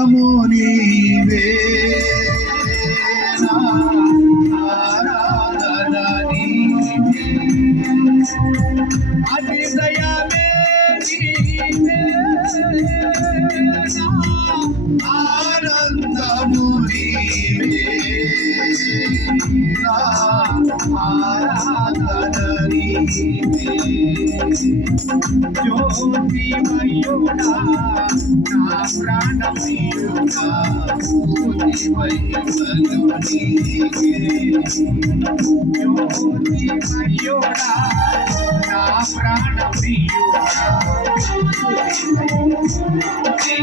ఆనందము నీవే ఆరాధన నీవే అతిశయమే నీవే ఆనందము నీవే ఆరాధన నీవే జ్యోతిమయుడా నా ప్రాణప్రియుడా స్తుతి మహిమలు నీకే జ్యోతిమయుడా నా ప్రాణప్రియుడా స్తుతి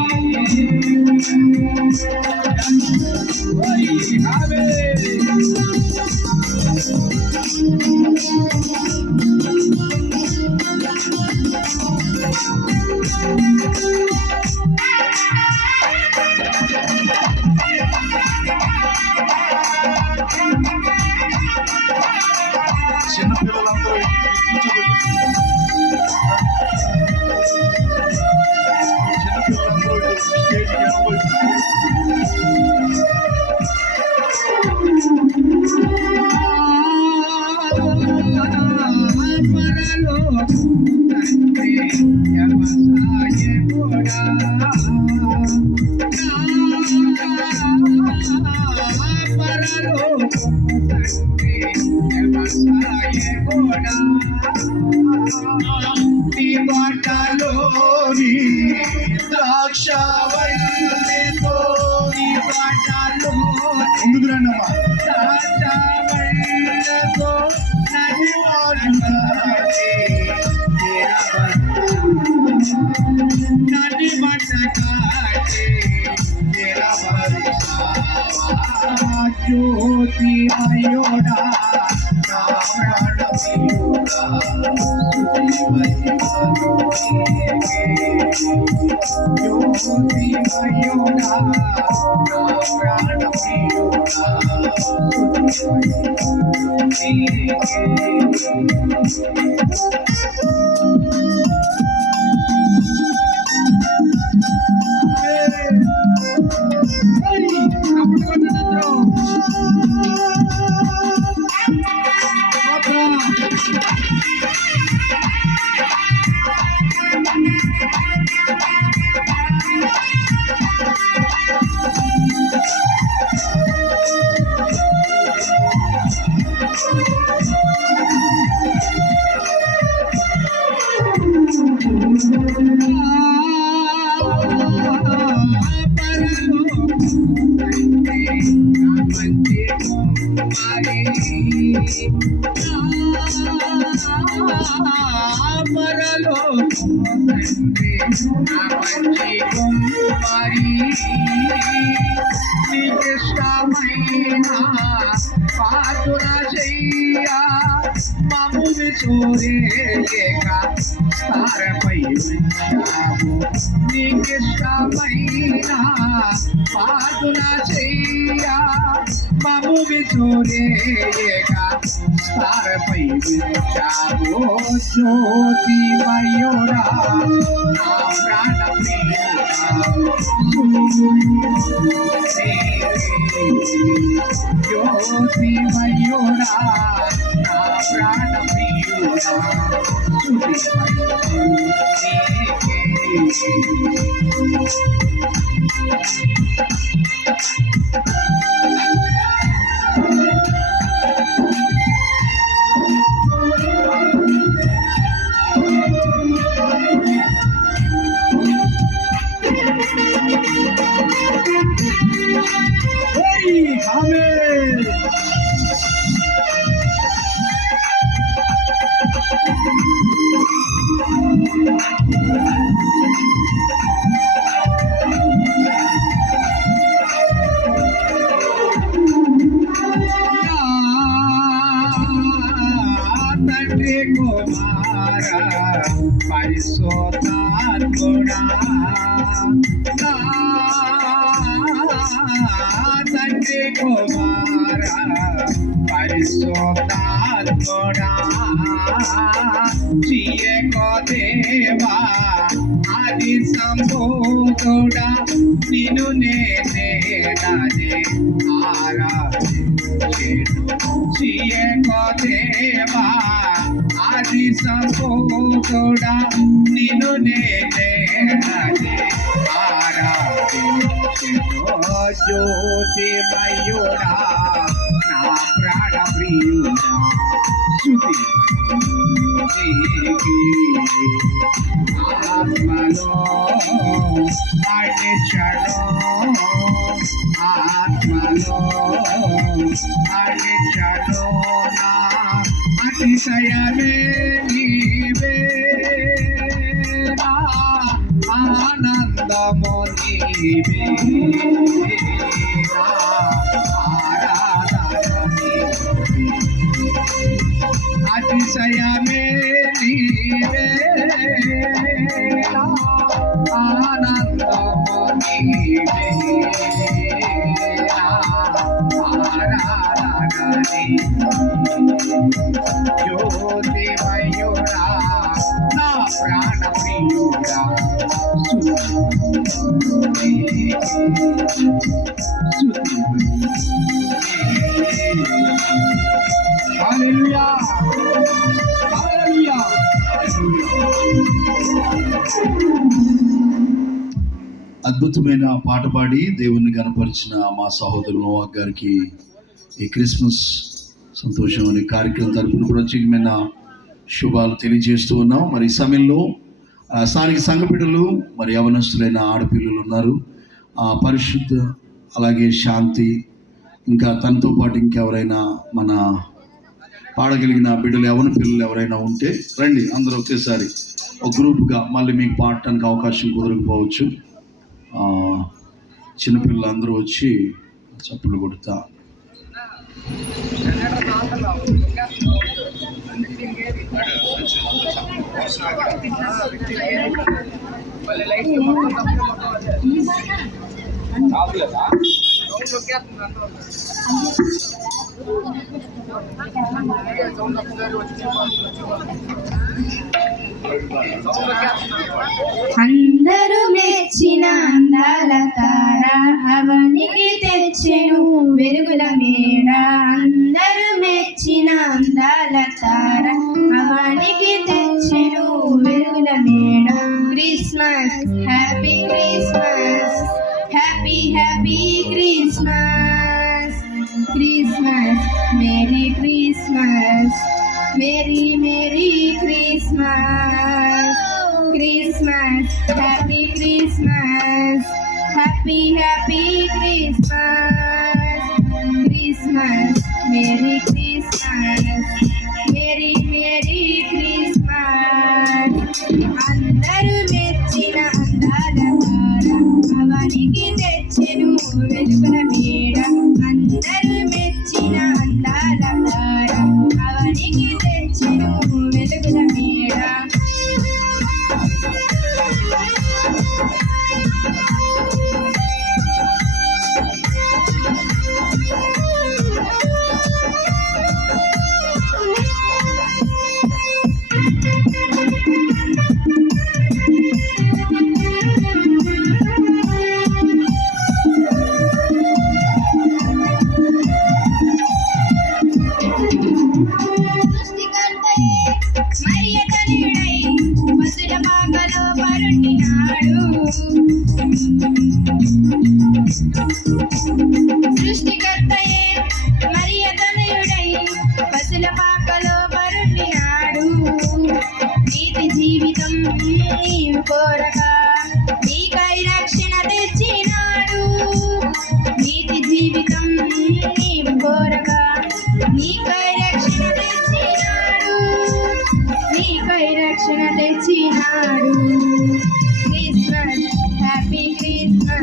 మహిమలు చిన్నపిల్లలందరూ స్టేజ్కి బాటలోని ద్రాక్షవల్లితో నీ బాటలో ముందుకు రండమ్మా ద్రాక్షవల్లితో నది మటకాటే జ్యోతిమయుడా నా ప్రాణప్రియుడా జ్యోతిమయుడా నా ప్రాణప్రియుడా మరలో నీకిష్టమైన పాతుల చెయ్యా మమ్ముని చూరేక స్థారపై ఉంచావు నీకిష్టమైన పాతుల చెయ్యా మమ్ముని చూరేక స్థారపై ఉంచావు జ్యోతిమయుడా నా ప్రాణప్రియుడా జ్యోతిమయుడా నా ప్రాణప్రియుడా తండ్రి కుమార పరిశోధాత్ముడా తండ్రి కుమార పరిశోధాత్ముడా జీయకో దేవా ఆది ఆది సంబోధుడా నిన్ను నేనే ఆరాధించెను సియకో దేవా ఆది సంబోధుడా నిన్ను నేనే ఆరాధించెను జ్యోతిమయుడా నా ప్రాణ ప్రియుడా శృతి ఆత్మలో అడిచలో ఆత్మలో అడిచలో నా అతిశయమే నీవే నా ఆనందము నీవే నా ఆరాధన నీవే అతిశయమే నీవే ఆనందము నీవే ఆరాధన జ్యోతిమయుడా నా ప్రాణ ప్రియుడా హల్లెలూయా హల్లెలూయా. అద్భుతమైన పాట పాడి దేవుణ్ణి కనపరిచిన మా సహోదరు నోవాక్ గారికి ఈ క్రిస్మస్ సంతోషం అనే కార్యక్రమం తరపున ప్రత్యేకమైన శుభాలు తెలియజేస్తూ ఉన్నాం. మరి ఈ సమయంలో స్థానిక సంఘపిల్లలు మరి యవనస్తులైన ఆడపిల్లలు ఉన్నారు. పరిశుద్ధ అలాగే శాంతి ఇంకా తనతో పాటు ఇంకెవరైనా మన పాడగలిగిన బిడ్డలు యవన పిల్లలు ఎవరైనా ఉంటే రండి, అందరూ ఒకేసారి ఒక గ్రూప్గా. మళ్ళీ మీకు పాడటానికి అవకాశం కుదరకపోవచ్చు. చిన్నపిల్లలు అందరూ వచ్చి చప్పులు కొడతా అందరూ మెచ్చిన అందాల తార అవనికి తెచ్చెను వెలుగుల మేడ. అందరూ మెచ్చిన అందాల తార అవనికి తెచ్చెను వెలుగుల మేడ. Christmas happy Christmas happy happy Christmas Christmas merry Christmas merry merry Christmas Christmas happy Christmas happy happy Christmas Christmas merry Christmas merry merry Christmas. అందరూ మెచ్చిన అందాల తార అవనికి తెచ్చెను వెలుగుల మేడ. అందరూ మెచ్చిన అందాల తార అవనికి తెచ్చెను వెలుగుల మేడ. సృష్టికర్తయే మరియ తనయుడై పశుల పాకలో పరుండినాడు. నీతి జీవితం నీవు కోరగా నీకై రక్షణ తెచ్చినాడు. నీతి జీవితం నీవు కోరగా నీకై రక్షణ తెచ్చినాడు. నీకై రక్షణ తెచ్చినాడు. క్రిస్మస్ హ్యాపీ క్రిస్మస్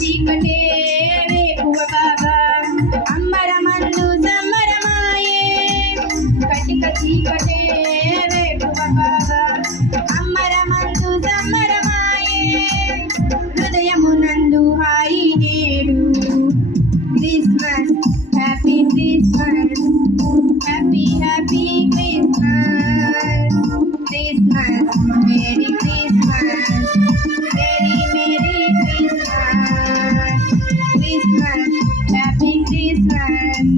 చీకటే వేకువ కాగా అంబరమందు సంబరమాయే కటిక చీకటే వేకువ కాగా అంబరమందు సంబరమాయే హృదయమునందు హాయి నేడు Christmas happy Christmas happy happy Christmas Christmas merry Christmas merry merry Christmas Christmas happy Christmas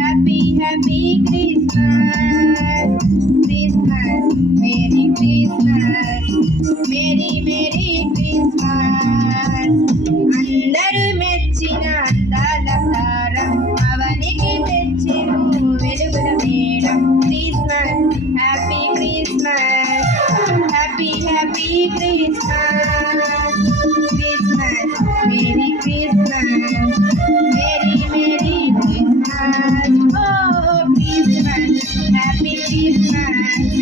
happy happy Christmas Christmas merry Christmas merry merry Christmas అందరూ మెచ్చిన అందాల తారం అవనికి తెచ్చెను వెలుగుల మేడం Christmas happy Christmas happy happy Christmas Christmas merry Christmas merry merry Christmas ఓ Christmas happy Christmas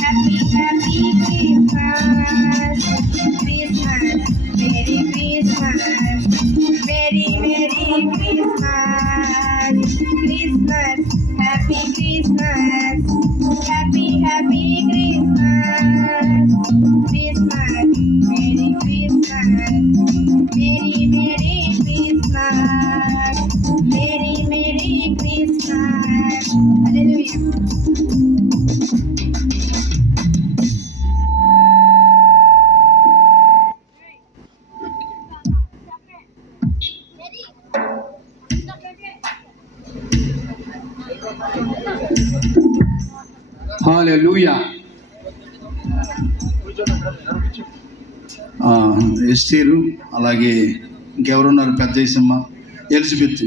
happy happy Christmas Christmas merry Christmas merry merry Christmas Christmas happy Christmas happy happy Christmas Christmas merry Christmas merry merry Christmas merry merry Christmas hallelujah. Hallelujah. Esther, అలాగే ఇంకెవరున్నారు, పెద్ద Yesamma, Elizabeth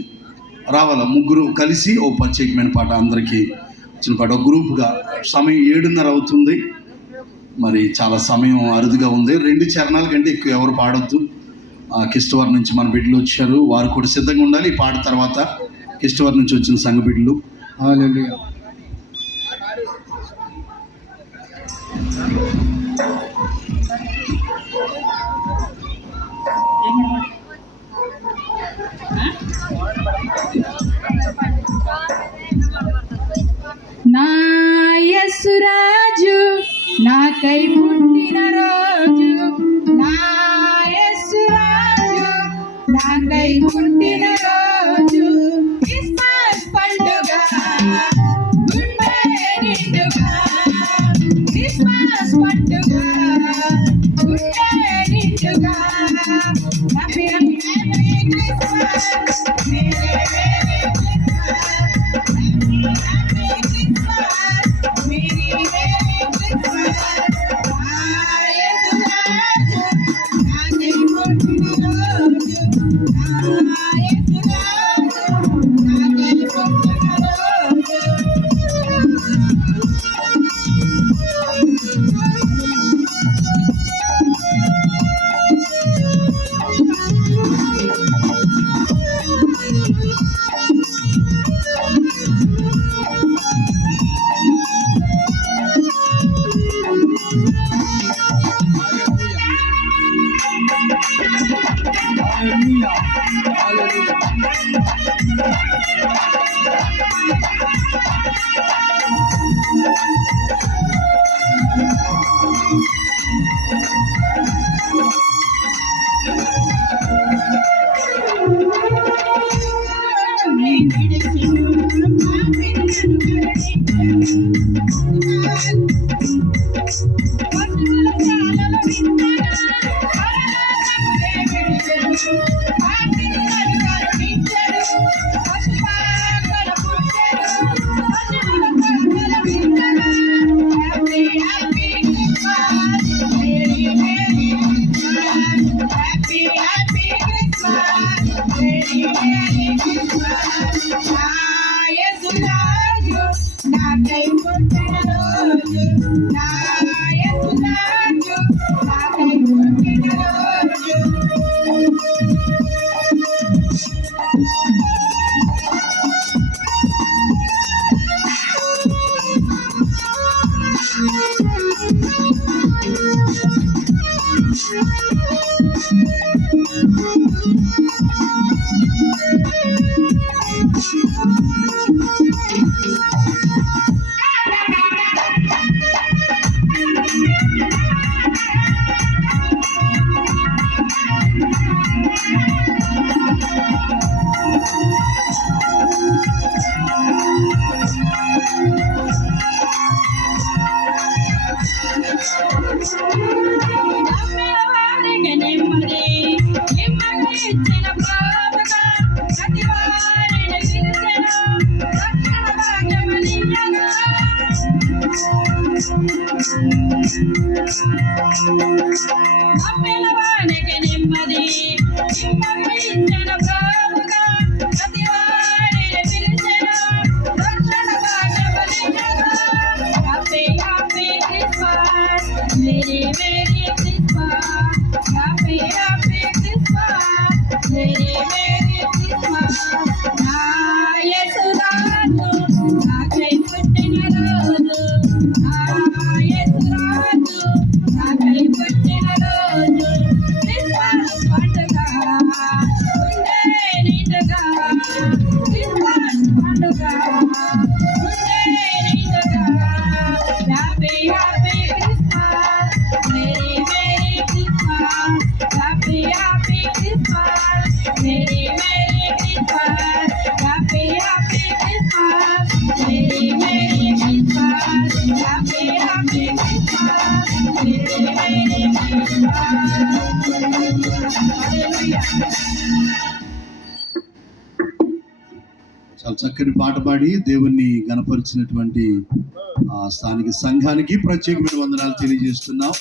రావాల, ముగ్గురు కలిసి ఓ ప్రత్యేకమైన పాట అందరికీ వచ్చిన పాట ఒక గ్రూప్గా. సమయం 7:30 అవుతుంది, మరి చాలా సమయం అరుదుగా ఉంది. 2 చరణాల కంటే ఎక్కువ ఎవరు పాడొద్దు. కిష్టవారి నుంచి మన బిడ్డలు వచ్చారు, వారు కూడా సిద్ధంగా ఉండాలి. ఈ పాట తర్వాత కిష్టవారి నుంచి వచ్చిన సంఘ బిడ్డలు. హల్లెలూయా. నా యేసురాజు నాకై పుట్టిన రోజు నా యేసురాజు నాకై పుట్టిన రోజు క్రిస్మస్ పండుగ గుండె నిండుగా క్రిస్మస్ పండుగ గుండె నిండుగా happy happy Christmas merry merry Christmas merry merry Christmas యేసురాజు నాకై పుట్టిన రోజు యేసురాజు నాకై పుట్టిన రోజు. హల్లెలూయా. హల్లెలూయా. నాకై పుట్టిన రోజు నా యేసురాజు నాకై పుట్టిన రోజు. నమ్మినవారికి నెమ్మది ఇచ్చిన ప్రభుగా ప్రతి వారిని పిలిచెను రక్షణ భాగ్యమనియగా. నమ్మిన వారికి నెమ్మది ఇచ్చిన ప్రభుగా ప్రతి వారిని పిలిచెను రక్షణ భాగ్యమనియగా. Happy happy Christmas, merry merry Christmas, happy happy Christmas, merry merry Christmas. నా యేసు రాజు నాకై పుట్టిన రోజు, నా యేసు రాజు నాకై పుట్టిన రోజు. క్రిస్మస్ పండుగ ఉండే నిండుగా, క్రిస్మస్ పండుగ ఉండే నిండుగా. Happy happy Christmas, merry merry Christmas, happy happy Christmas, merry merry Christmas, happy happy Christmas, merry merry Christmas, happy happy Christmas, merry merry Christmas. Hallelujah. చాలా చక్కటి పాట పాడి దేవుణ్ణి గణపరిచినటువంటి స్థానిక సంఘానికి ప్రత్యేకమైన వందనాలు తెలియజేస్తున్నాం.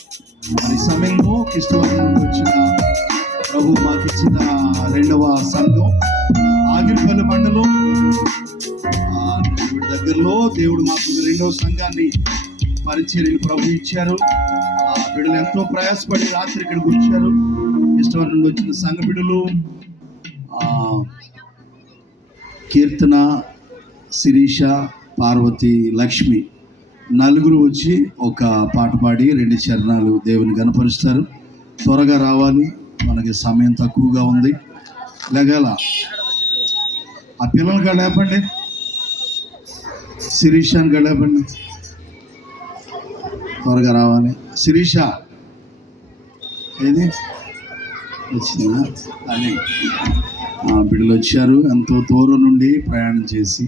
మరి ఈ సమయంలో క్రిస్తువారి నుండి వచ్చిన ప్రభు మాకు ఇచ్చిన రెండవ సంఘం ఆగిరిపల్లి మండలం దగ్గరలో దేవుడు మాకు రెండవ సంఘాన్ని పరిచర్యలు ప్రభు ఇచ్చారు. బిడ్డలు ఎంతో ప్రయాసపడి రాత్రి ఇక్కడికి వచ్చారు. క్రిస్తువారి నుండి వచ్చిన సంఘ బిడ్డలు కీర్తన, శిరీష, పార్వతి, లక్ష్మి నలుగురు వచ్చి ఒక పాట పాడి 2 చరణాలు దేవుని గణపరుస్తారు. త్వరగా రావాలి, మనకి సమయం తక్కువగా ఉంది. లేగాల ఆ పిల్లలు గడపండి, శిరీషాన్ని గడపండి, త్వరగా రావాలి. శిరీష ఏది వచ్చిందా? అదే బిడ్డలు వచ్చారు ఎంతో దూరం నుండి ప్రయాణం చేసి.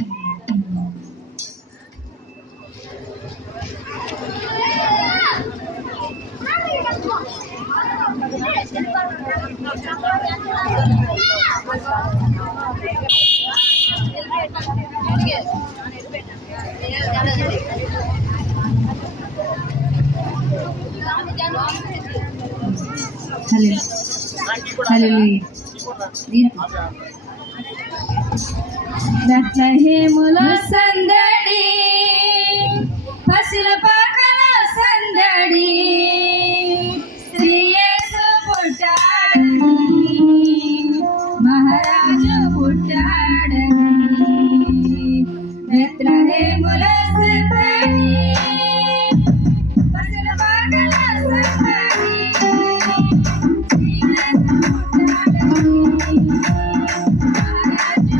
బెత్లెహేములో సందడి, పసిల పాకల సందడి, శ్రీ యేసు పుట్టాడని, మహారాజు పుట్టాడని. బెత్లెహేములో సందడి, పసిల పాకల సందడి, శ్రీ యేసు పుట్టాడని, మహారాజు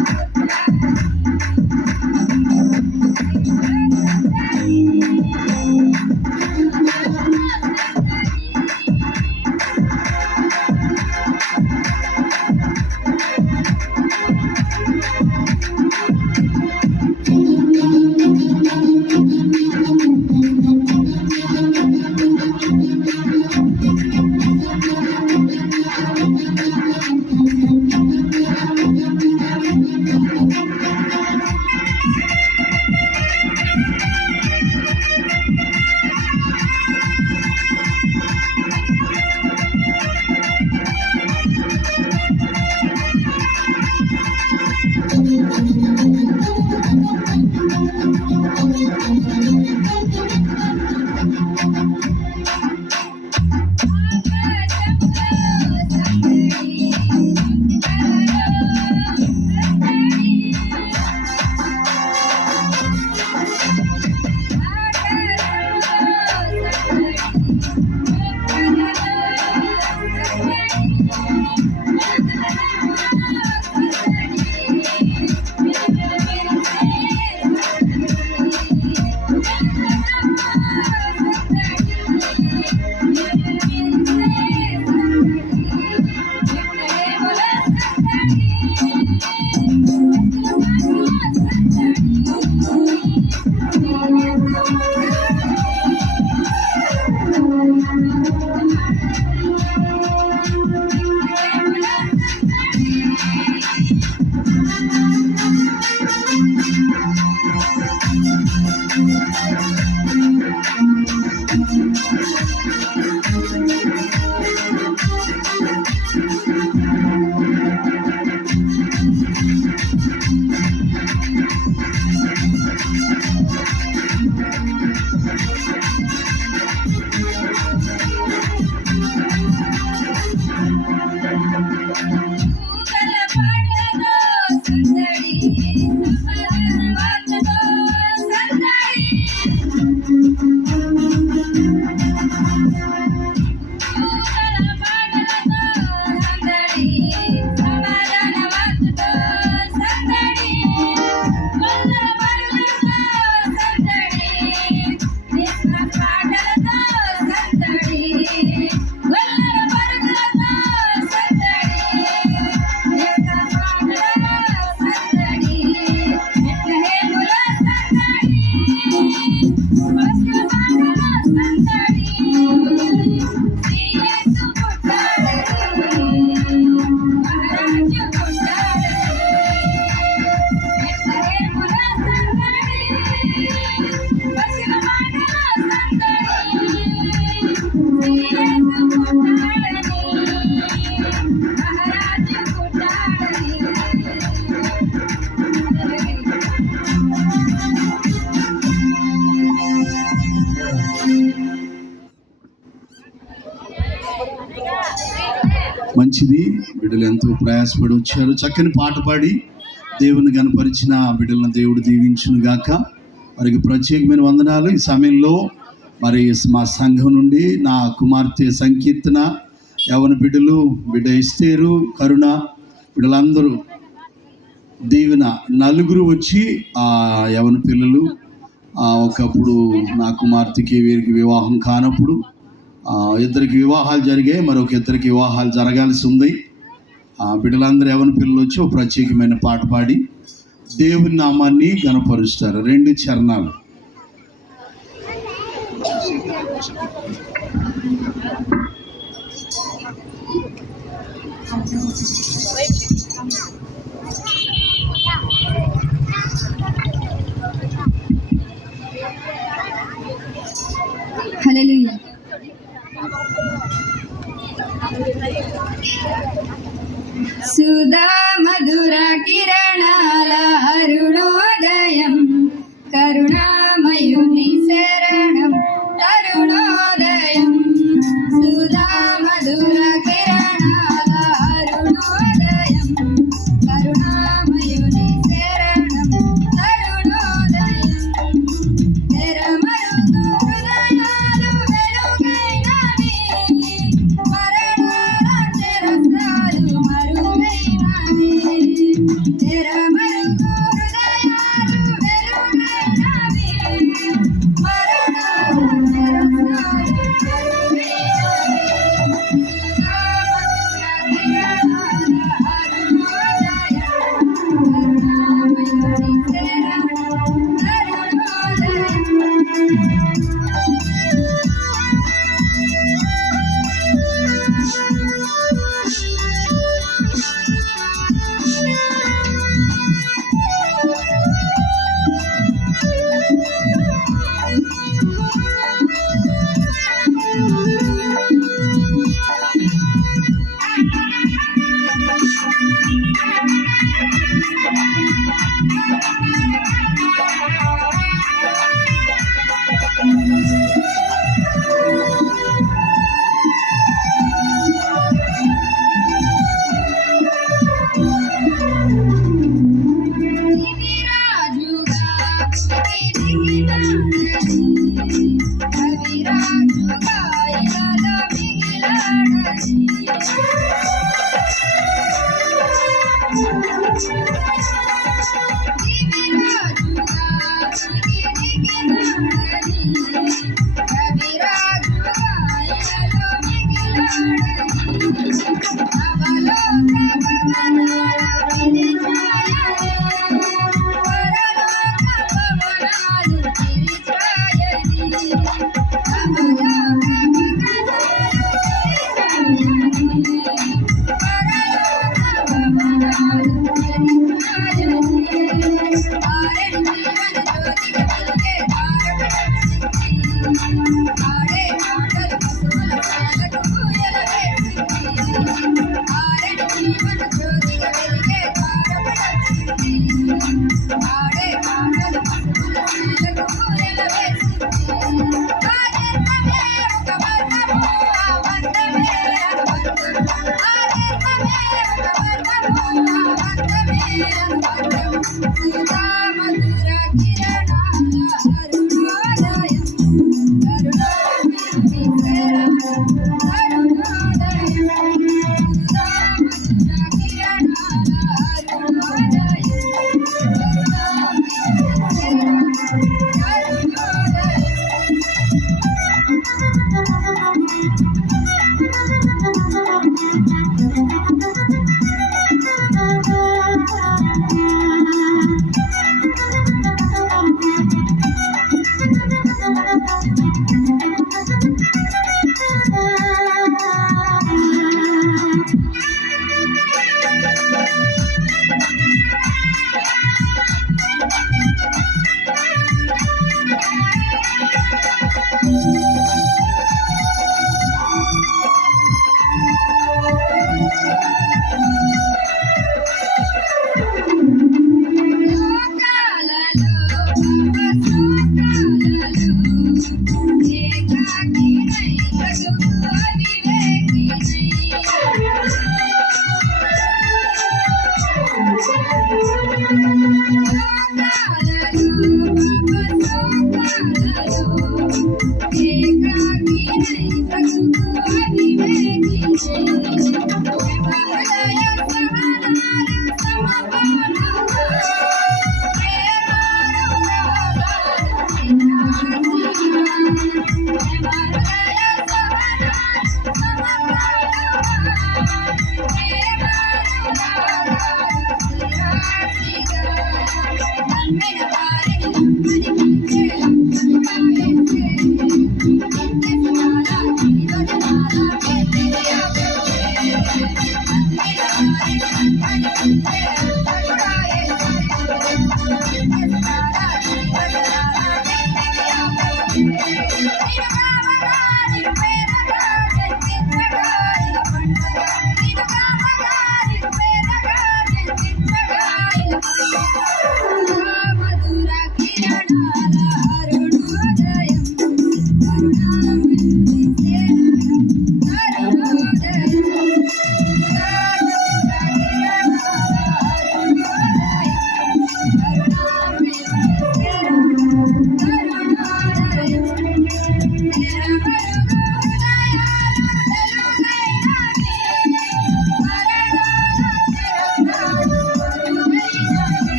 పూతల పాటతో సందడి సమాధాన వార్తతో సందడి పూతల పాటలతో సందడి సమాధాన వార్తతో సందడి గొల్లల పరులతో సందడి క్రిస్మస్ పాటలతో సందడి గొల్లల పరులతో సందడి ఏక పాటల సందడి ఎట్లహేముల సందడి పసుల పాటల సందడి శ్రీయేసు పుట్టాడని మహారాజు పుట్టాడని ఎట్లహేముల సందడి పసుల పాటల సందడి శ్రీయేసు పుట్టాడని మహారాజు పుట్టాడని మంచిది. బిడ్డలు ఎంతో ప్రయాసపడి వచ్చారు. చక్కని పాట పాడి దేవుని కనపరిచిన బిడ్డలను దేవుడు దీవించును గాక. వారికి ప్రత్యేకమైన వందనాలు. ఈ సమయంలో మరి మా సంఘం నుండి నా కుమార్తె సంకీర్తన, యవన బిడ్డలు, బిడ్డ ఇస్తేరు, కరుణ బిడ్డలందరూ దీవెన నలుగురు వచ్చి ఆ యవన పిల్లలు ఒకప్పుడు నా కుమార్తెకి వీరికి వివాహం కానప్పుడు ఇద్దరికి వివాహాలు జరిగాయి. మరొక ఇద్దరికి వివాహాలు జరగాల్సి ఉంది. బిడ్డలందరూ యవన పిల్లలు వచ్చి ఒక ప్రత్యేకమైన పాట పాడి దేవుని నామాన్ని గణపరుస్తారు. 2 చరణాలు. హల్లెలూయా. సుధా మధుర కిరణాల అరుణోదయం కరుణామయుని శరణం తరుణోదయం. సుధా మధుర కిరణాల అరుణోదయం కరుణామయుని శరణం తరుణోదయం. తెరమరుగు హృదయాలు వెలుగు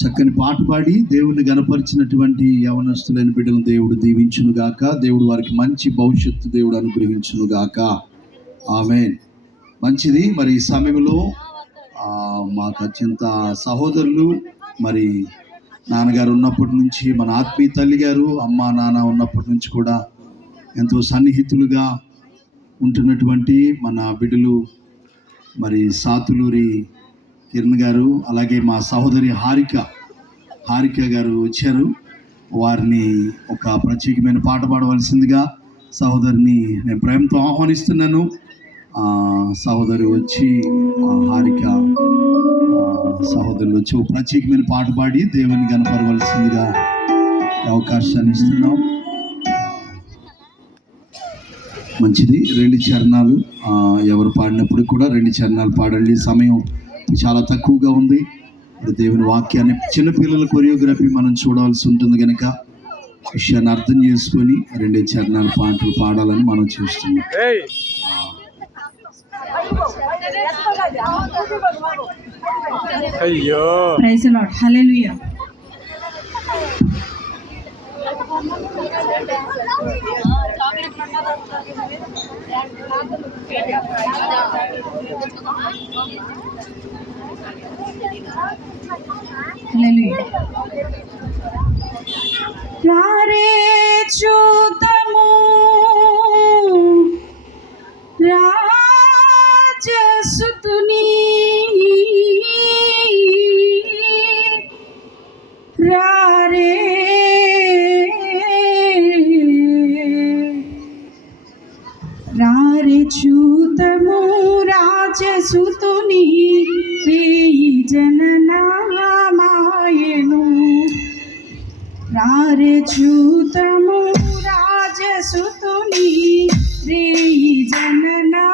చక్కని పాట పాడి దేవుణ్ణి గనపరిచినటువంటి యవనస్తులైన బిడ్డలను దేవుడు దీవించును గాక. దేవుడు వారికి మంచి భవిష్యత్తు దేవుడు అనుగ్రహించును గాక. ఆమేన్. మంచిది. మరి ఈ సమయంలో మాకు అత్యంత సహోదరులు, మరి నాన్నగారు ఉన్నప్పటి నుంచి, మన ఆత్మీయ తల్లి గారు, అమ్మ నాన్న ఉన్నప్పటి నుంచి కూడా ఎంతో సన్నిహితులుగా ఉంటున్నటువంటి మన బిడ్డలు, మరి సాతులూరి కిరణ్ గారు, అలాగే మా సహోదరి హారిక గారు వచ్చారు. వారిని ఒక ప్రత్యేకమైన పాట పాడవలసిందిగా సహోదరిని నేను ప్రేమతో ఆహ్వానిస్తున్నాను. సహోదరి వచ్చి హారిక సహోదరులు వచ్చి ఒక ప్రత్యేకమైన పాట పాడి దేవుని కనపరవలసిందిగా అవకాశాన్ని ఇస్తున్నాం. మంచిది. 2 చరణాలు ఎవరు పాడినప్పుడు కూడా 2 చరణాలు పాడండి. సమయం చాలా తక్కువగా ఉంది. దేవుని వాక్యాన్ని చిన్నపిల్లల కొరియోగ్రఫీ మనం చూడవలసి ఉంటుంది కనుక విషయాన్ని అర్థం చేసుకొని 2 చరణాల పాటలు పాడాలని మనం చూస్తున్నాం. అయ్యో, ప్రైజ్ ది లార్డ్, హల్లెలూయా. హల్లెలూయా. రారే చూతము రాజ సుతుని రారే రారే చూతము రాజసుతుని వేయి జననామాయను రారే చూతము రాజసుతుని వేయి జననామాయను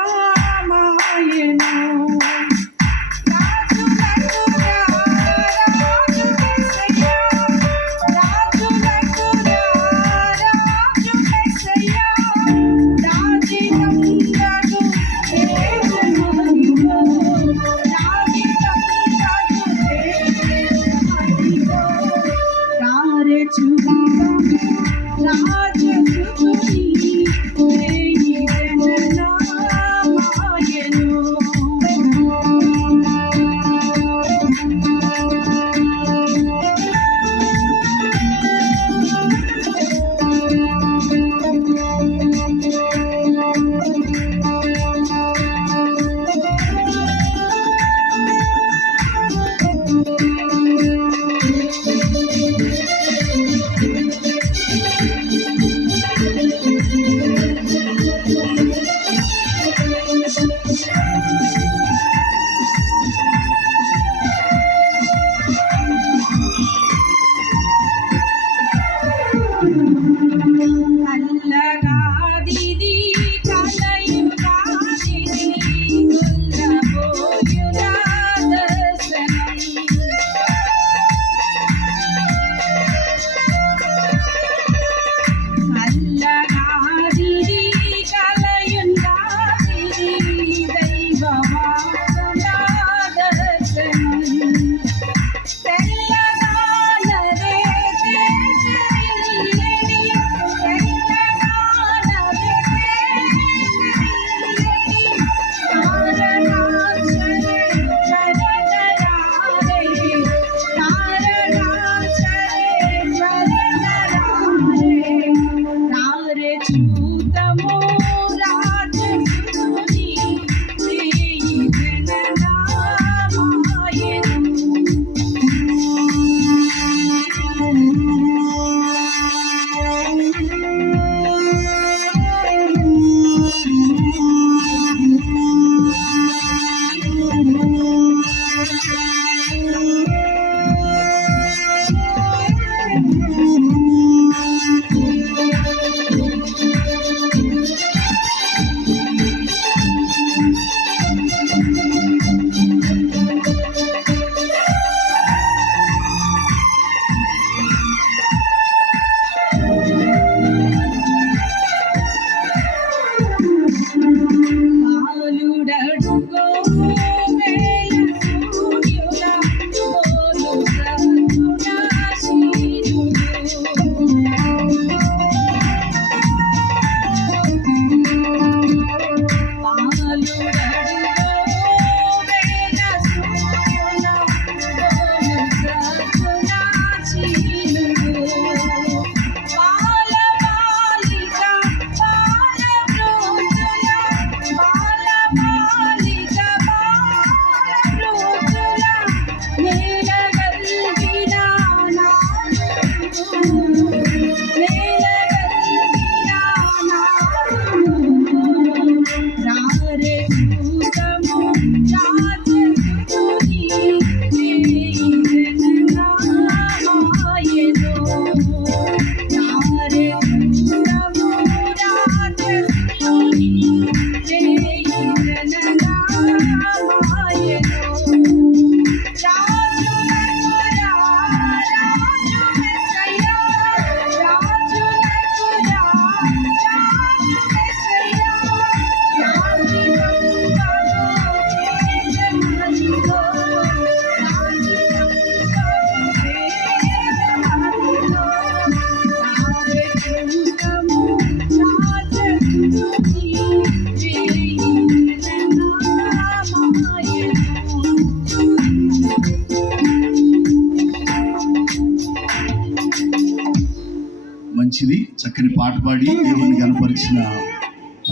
మంచిది. చక్కని పాట పాడి దేవుని కనపరిచిన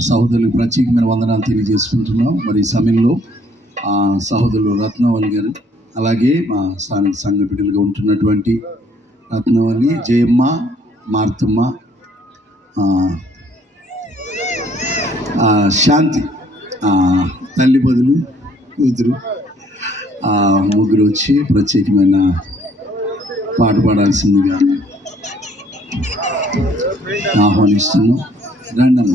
సహోదరులకు ప్రత్యేకమైన వందనాలు తెలియజేసుకుంటున్నాం. మరి ఈ సమయంలో సహోదరులు రత్నవల్లి గారు, అలాగే మా స్థానిక సంఘ బిడ్డలుగా ఉంటున్నటువంటి రత్నవల్లి, జయమ్మ, మార్తమ్మ, శాంతి, తల్లి బదులు కూతురు, ముగ్గురు వచ్చి ప్రత్యేకమైన పాట పాడాల్సిందిగా ఆహ్వానిస్తున్నాం. రండమ్మ.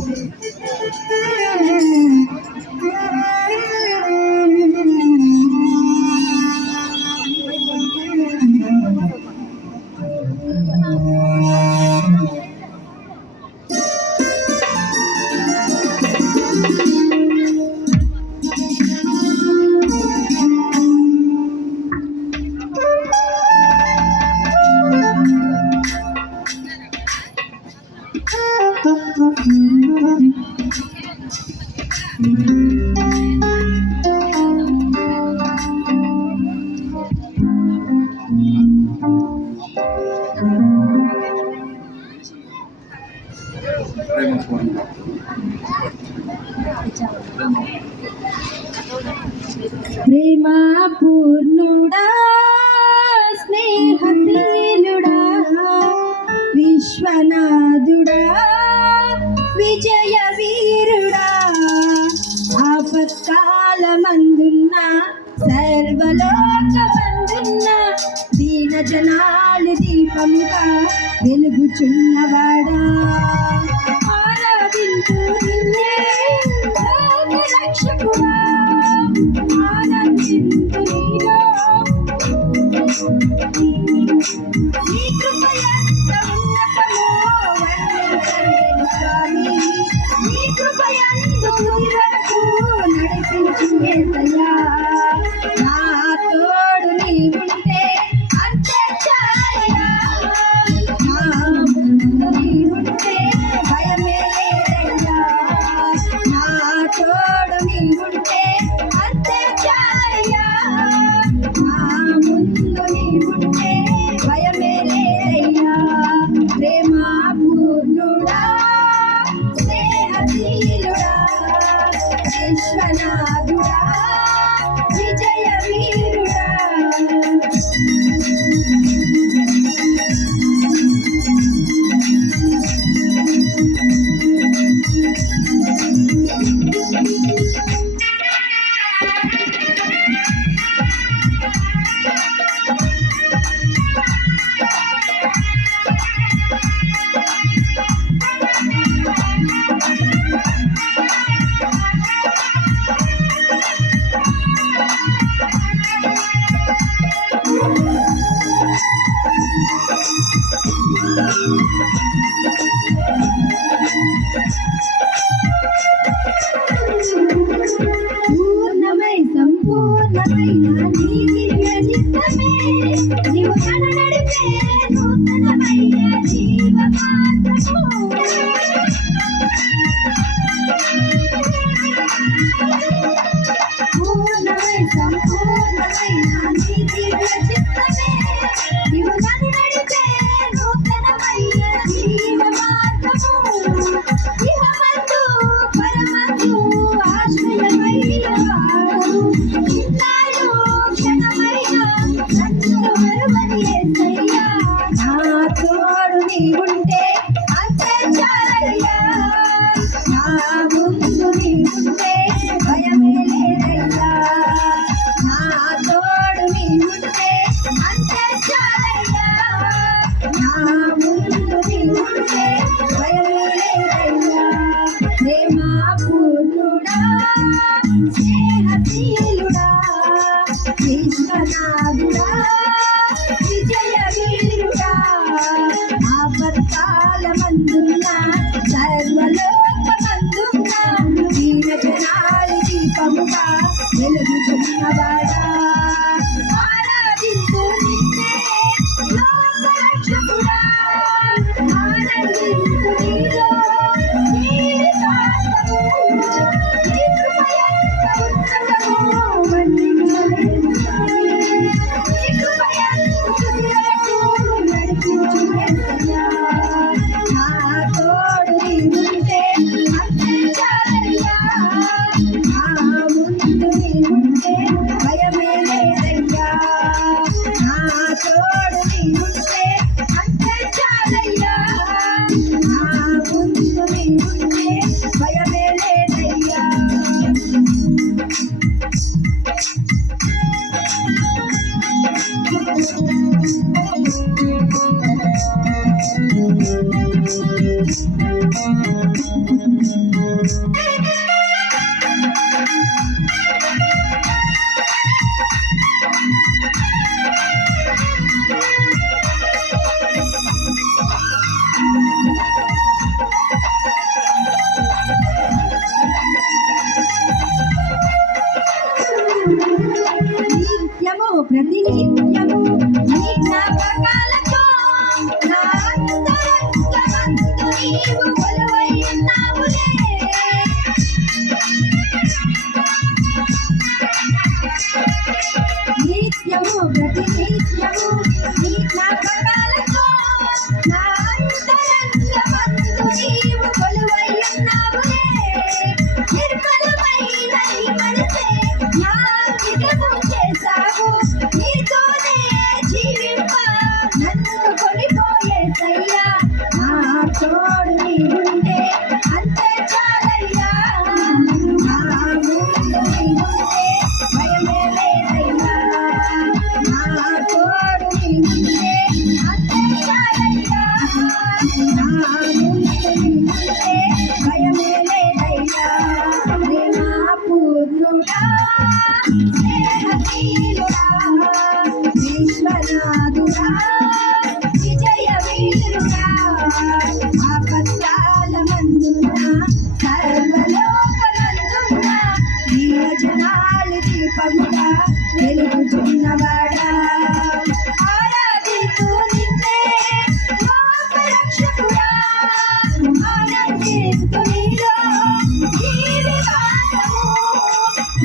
ప్రేమ పూర్ణుడా, స్నేహశీలుడా, విశ్వనాథుడా, విజయ వీరుడా, ఆపత్కాలమందున్న సర్వలోకమందున్న దీన జనాలు దీపముగా వెలుగుచున్నవాడా, ఆరాధించు నిన్నే లోకరక్షకుడా, ఆనందించు నీలో నీ కృప ఎంత ఉన్నతమో వర్ణించలేను స్వామి, నీ కృప యందు వరకు నడిపించు యేసయ్యా. నా తోడు నీవుంటే అంతే చాలయ్యా, నా ముందు నీవుంటే భయమే లేదయ్యా, నా తోడు నీవుంటే అంతే చాలయ్యా, నా ముందు నీవుంటే భయమే లేదయ్యా. ప్రేమ పూర్ణుడా, స్నేహశీలుడా, విశ్వనాథుడా, విజయ వీరుడా. పూర్ణమై సంపూర్ణమైన నీ దివ్య చిత్తమే, నీవు నన్ను నడిపే నూతనమైన జీవ మార్గము. పూర్ణమై సంపూర్ణమైన నీ దివ్య చిత్తమే, నీవు నన్ను నడిపే నూతనమైన జీవ మార్గము. ఇహమందు పరమందు ఆశ్రయమైన వాడు, ఇన్నాళ్ళు క్షణమైన నన్ను మరువని యేసయ్యా. నా తోడు నీవుంటే అంతే చాలయ్యా, నా ముందు నీవుంటే భయమే లేదయ్యా, నా తోడు నీవుంటే అంతే చాలయ్యా, నా ముందు నీవుంటే భయమే లేదయ్యా. ప్రేమ పూర్ణుడా, స్నేహశీలుడా, విశ్వనాథుడా, విజయ వీరుడా, ఆపత్కాలమందున్న సర్వలోకమందున్న దీన జనాలి దీపముగా వెలుగుచున్నవాడా, ఆరాధించు నిన్నే లోకరక్షకుడా, ఆనందించు నీలో జీవితాంతము. నీ కృప ఎంత ఉన్నతమో వర్ణించలేను స్వామి, నీ కృప ఎంత వరకు భయమే లేదయ్యా నా తోడు నీవుంటే అంతే చాలయ్యా నా ముందు నీవుంటే భయమే లేదయ్యా నిత్యము ప్రతినిత్యము నీ జ్ఞాపకాలతో నా అంతరంగమందు నీవు కొలువై ఉన్నావులే నిత్యము ప్రతినిత్యము నీ జ్ఞాపకాలతో నా అంతరంగమందు నీవు కొలువై ఉన్నావులే నిర్మలమైన నీ మనసే నా హితము చేశావు నీతోనే జీవింప నన్ను కొనిపోయేసయ్యా నా తోడు నీవుంటే అంతే చాలయ్యా నా ముందు నీవుంటే భయమే లేదయ్యా నా తోడు నీవుంటే అంతే చాలయ్యా నా ముందు నీవుంటే భయమే లేదయ్యా పూర్ణుడా స్నేహశీలుడా విశ్వనాథుడా విజయ వీరుడా ఆపత్కాల మందున సర్వలోకమందున నీరజనాలు దీపముగా వెలుగుచున్నవాడా ఆరాధిస్తూ నిన్నే లోకరక్షకుడా ఆనందిస్తూ నీలో జీవితాంతము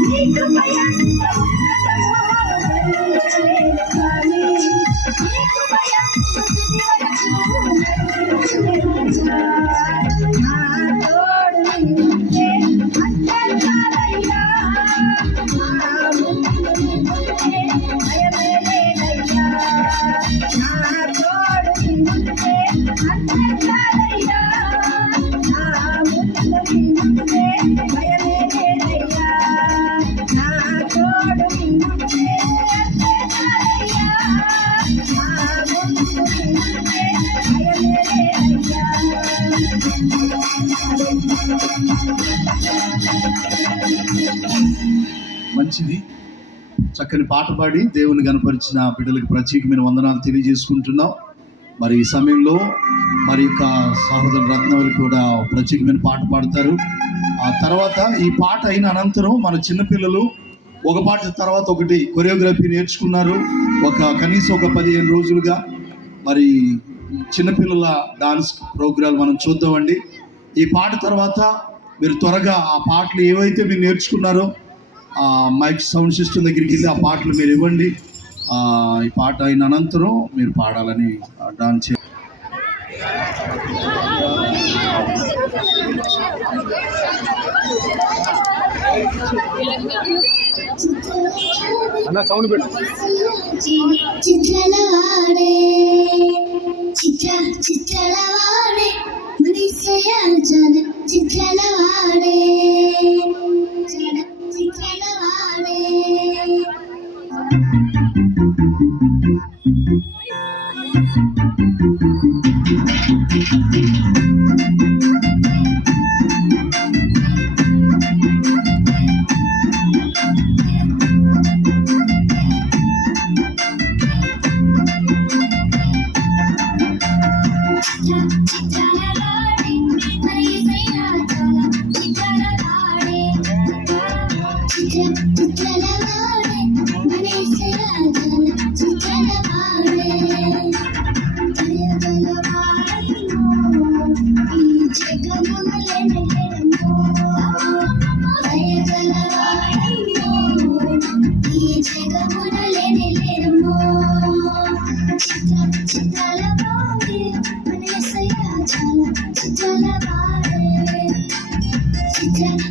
నీ కృపయంత ఉన్నతము వర్ణించలేను స్వామి నీ కృపయంత తుది వరకు వర్ణించలేనుగా నా తోడు నీవుంటే అంతే చాలయ్యా నా ముందు నీవుంటే భయమే లేదయ్యా నా తోడు నీవుంటే అంతే చాలయ్యా నా ముందు నీవుంటే భయమే లేదయ్యా నా తోడు నీవుంటే అంతే చాలయ్యా నా ముందు నీవుంటే భయమే లేదయ్యా మంచిది. చక్కని పాట పాడి దేవుని కనపరిచిన బిడ్డలకు ప్రత్యేకమైన వందనాలు తెలియజేసుకుంటున్నాం. మరి ఈ సమయంలో మరి యొక్క సహోదరు రత్నవరి కూడా ప్రత్యేకమైన పాట పాడతారు. ఆ తర్వాత ఈ పాట అయిన అనంతరం మన చిన్నపిల్లలు ఒక పాట తర్వాత ఒకటి కొరియోగ్రఫీ నేర్చుకున్నారు. కనీసం ఒక 15 రోజులుగా మరి చిన్నపిల్లల డాన్స్ ప్రోగ్రాం మనం చూద్దామండి. ఈ పాట తర్వాత మీరు త్వరగా ఆ పాటలు ఏవైతే మీరు నేర్చుకున్నారో ఆ మైక్ సౌండ్ సిస్టమ్ దగ్గరికి వెళ్ళి ఆ పాటలు మీరు ఇవ్వండి. ఈ పాట అయిన అనంతరం మీరు పాడాలని డాన్స్ అన్న సౌండ్ పెట్టు. చిత్రలవాడే చిత్రలవాడే మనిషయాచన చిత్రలవాడే చిత్రలవాడే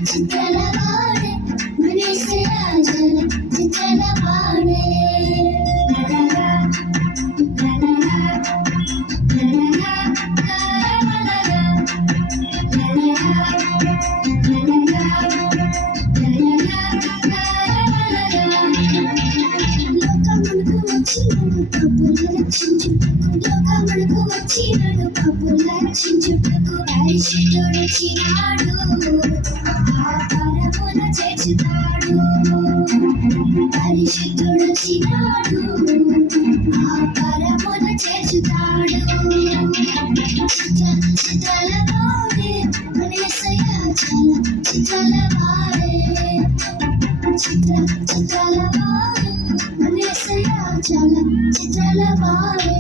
చిత్రలవాడే మనసే రాజల చిత్రలవాడే లోకమునకు వచ్చినడు పాపుల రక్షించుటకు పరిశుద్ధుడు వచ్చినాడు పరమున చేర్చుతాడు పరిశుద్ధుడు వచ్చినాడు పరమున చేర్చుతాడు చిత్రలవాడే మనసయ చాలా చిత్రలవాడే చిత్రలవాడే మనసయ చాలా చిత్రలవాడే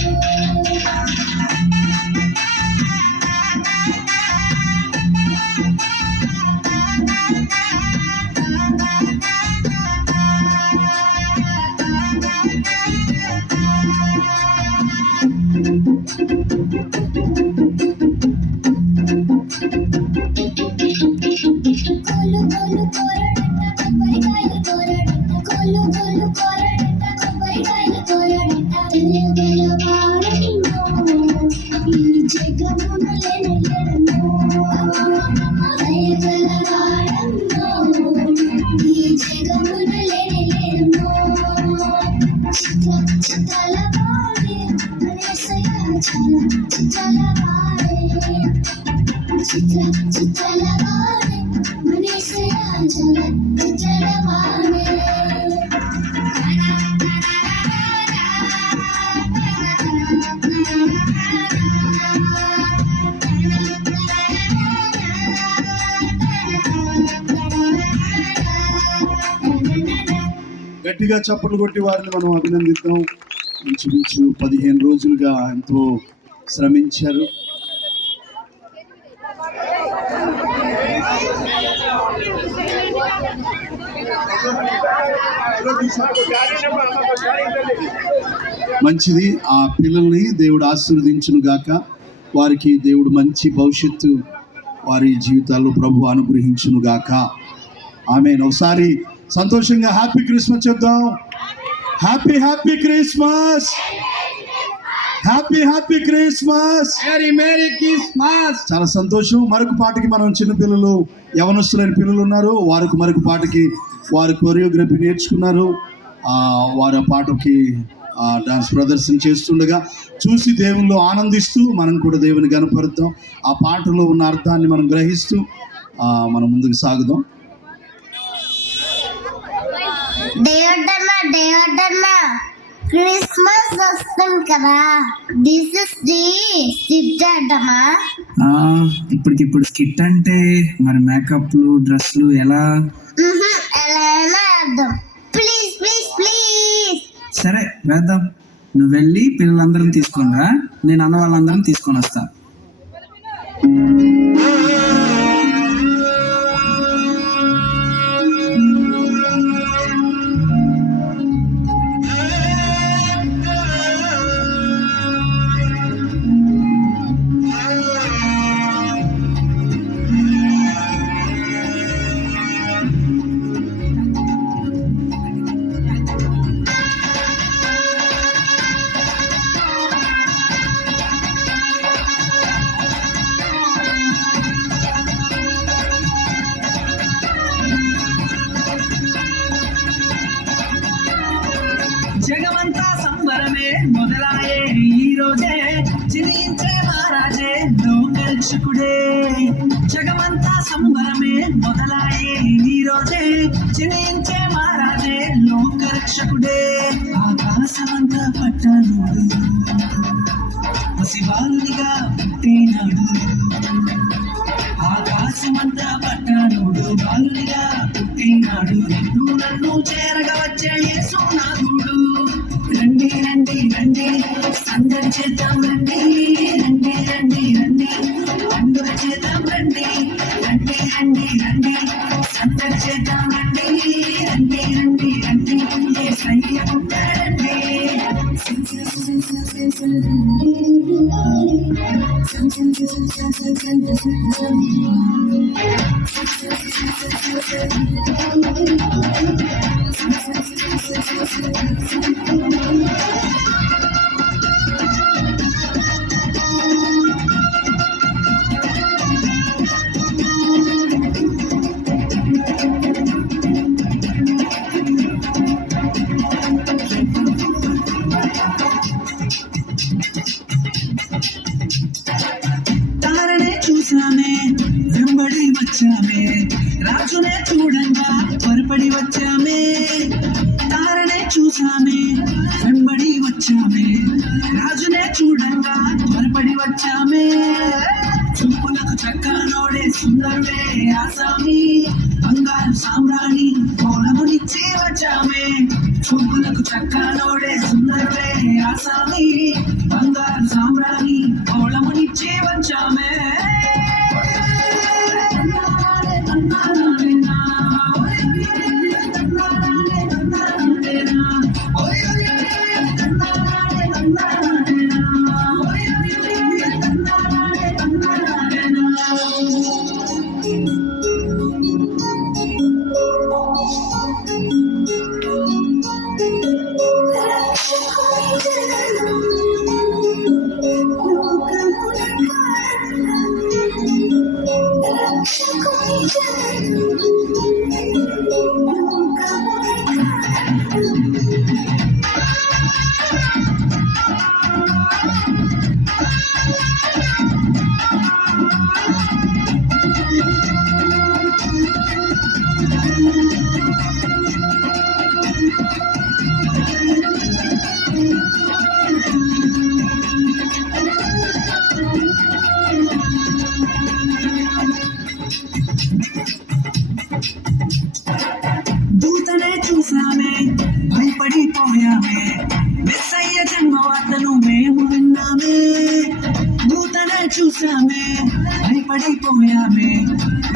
చిత్రలవాడే మనసయ చాలా చిత్రలవాడే గట్టిగా చప్పట్లు కొట్టి వారిని మనం అభినందిద్దాం. ఇంచుమించు 15 రోజులుగా ఎంతో శ్రమించారు. మంచిది. ఆ పిల్లల్ని దేవుడు ఆశీర్వదించును గాక. వారికి దేవుడు మంచి భవిష్యత్తు వారి జీవితాల్లో ప్రభు అనుగ్రహించును గాక. ఆమేన్. ఒకసారి సంతోషంగా హ్యాపీ క్రిస్మస్ చెప్దాం. Happy happy Christmas, happy happy Christmas. Merry Christmas. చాలా సంతోషం. మరొక పాటకి మనం చిన్న పిల్లలు, యవనస్తులైన పిల్లలు ఉన్నారు. వారికి మరొక పాటకి వారు కొరియోగ్రఫీ నేర్చుకున్నారు. వారి ఆ పాటకి డాన్స్ ప్రదర్శన చేస్తుండగా చూసి దేవుల్లో ఆనందిస్తూ మనం కూడా దేవుని గనపరుద్దాం. ఆ పాటలో ఉన్న అర్థాన్ని మనం గ్రహిస్తూ మనం ముందుకు సాగుదాం. దేవుడన్నా క్రిస్మస్ వస్తుంది కదా, దిస్ ఇస్ ది స్కిట్ అంటమా. ఇప్పటికిప్పుడు స్కిట్ అంటే మరి మేకప్లు డ్రెస్లు ఎలా ఎలా అర్థం? Please please please. సరే వేద్దాం. నువ్వు వెళ్ళి పిల్లలందరిని తీసుకొని రా, నేను అన్న వాళ్ళందరిని తీసుకొని వస్తా. జగమంతా సంబరమే మొదలాయే ఈ రోజే, చిరించే మహారాజే లోకరక్షకుడే. జగమంతా సంబరమే మొదలాయే ఈ రోజే, చిరించే మహారాజే లోకరక్షకుడే. ఆకాశమంతా పట్టాడు పసిబాలునిగా పుట్టినాడు, ఆకాశమంతా పట్టాడు బాలునిగా పుట్టినాడు. నువ్వు నన్ను చేరగా వచ్చే యేసునాథుడు. రండి రండి రండి సందడి చేద్దాం రండి, రండి రండి రండి పండుగ చేద్దాం రండి, రండి రండి రండి సందడి చేద్దాం రండి, రండి రండి రండి యేసయ్య పుట్టాడండి. తారనే చూసామే వెంబడి వచ్చామే, రాజునే చూడంగా త్వరపడి వచ్చామే. తారనే చూసామే వెంబడి వచ్చామే, రాజునే చూడంగా త్వరపడి వచ్చామే. చూపులకు చక్కనోడే సుందరుడే ఆసామి, బంగారు సామ్రాణి కోణమునిచ్చి వచ్చామే. చూపులకు చక్కనోడే సుందరుడే ఆసామి, బంగారు సామ్రాణి కోణమునిచ్చి వచ్చామే. దూతనే చూసామే భయపడిపోయామే, మెస్సయ్య జన్మవార్తను మేము విన్నామే. దూతనే చూసామే భయపడిపోయామే,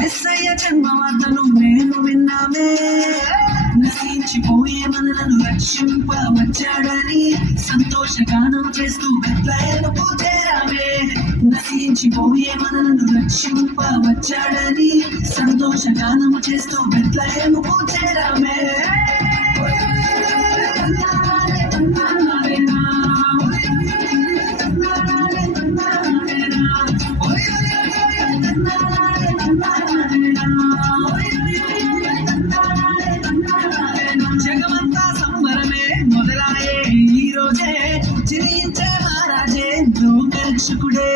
మెస్సయ్య జన్మవార్తను మేము విన్నామే. నశించిపోయే మనలను రక్షింప వచ్చాడని సంతోషగానం చేస్తూ బెత్లెహేముకు చేరామే. నశించిపోయే మనలను రక్షింప వచ్చాడని సంతోషగానం చేస్తూ బెత్లెహేముకు చేరామే. జగమంతా సంబరమే మొదలాయే ఈ రోజే, జయించే మహారాజే లోకరక్షకుడే.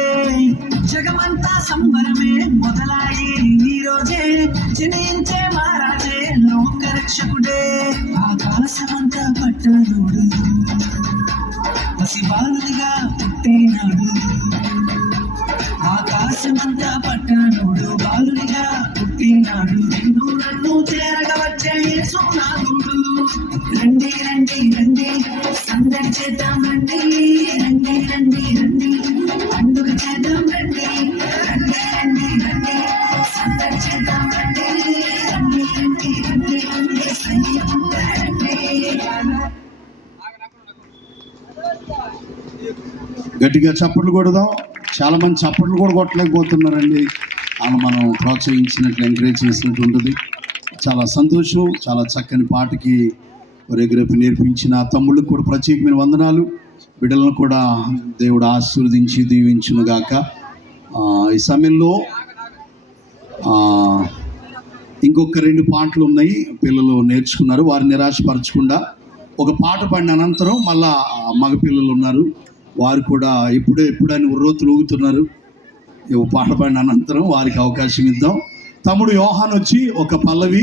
జగమంతా సంబరమే మొదలాయే ఈ రోజే, జయించే మహారాజే లోకరక్షకుడే. ఆకాశమంతా పట్టణుడు పసిబాలునిగా పుట్టినాడు, ఆకాశమంతా పట్టణుడు బాలునిగా పుట్టినాడు. నిన్ను నన్ను చేరగా వచ్చే యేసునాథుడు. రండి రండి రండి సందడి చేద్దాం రండి, రండి రండి రండి పండుగ చేద్దాం రండి. రండి రండి రండి సందడి చేద్దాం రండి, రండి రండి రండి యేసయ్య పుట్టాడండి. గట్టిగా చప్పట్లు కొడదాం. చాలా మంది చప్పట్లు కూడా కొట్టలేకపోతున్నారండి. వాళ్ళు మనం ప్రోత్సహించినట్లు ఎంకరేజ్ చేసినట్టు ఉంటుంది. చాలా సంతోషం. చాలా చక్కని పాటకి కొరియోగ్రఫీ నేర్పించిన తమ్ముళ్ళకి కూడా ప్రత్యేకమైన వందనాలు. బిడ్డలను కూడా దేవుడు ఆశీర్వదించి దీవించును గాక. ఈ సమయంలో ఇంకొక 2 పాటలు ఉన్నాయి, పిల్లలు నేర్చుకున్నారు. వారిని నిరాశపరచకుండా ఒక పాట పాడిన అనంతరం మళ్ళా మగ పిల్లలు ఉన్నారు, వారు కూడా ఎప్పుడని ఉర్రోతులు ఊగుతున్నారు. పాట పాడిన అనంతరం వారికి అవకాశం ఇద్దాం. తమ్ముడు యోహాన్ వచ్చి ఒక పల్లవి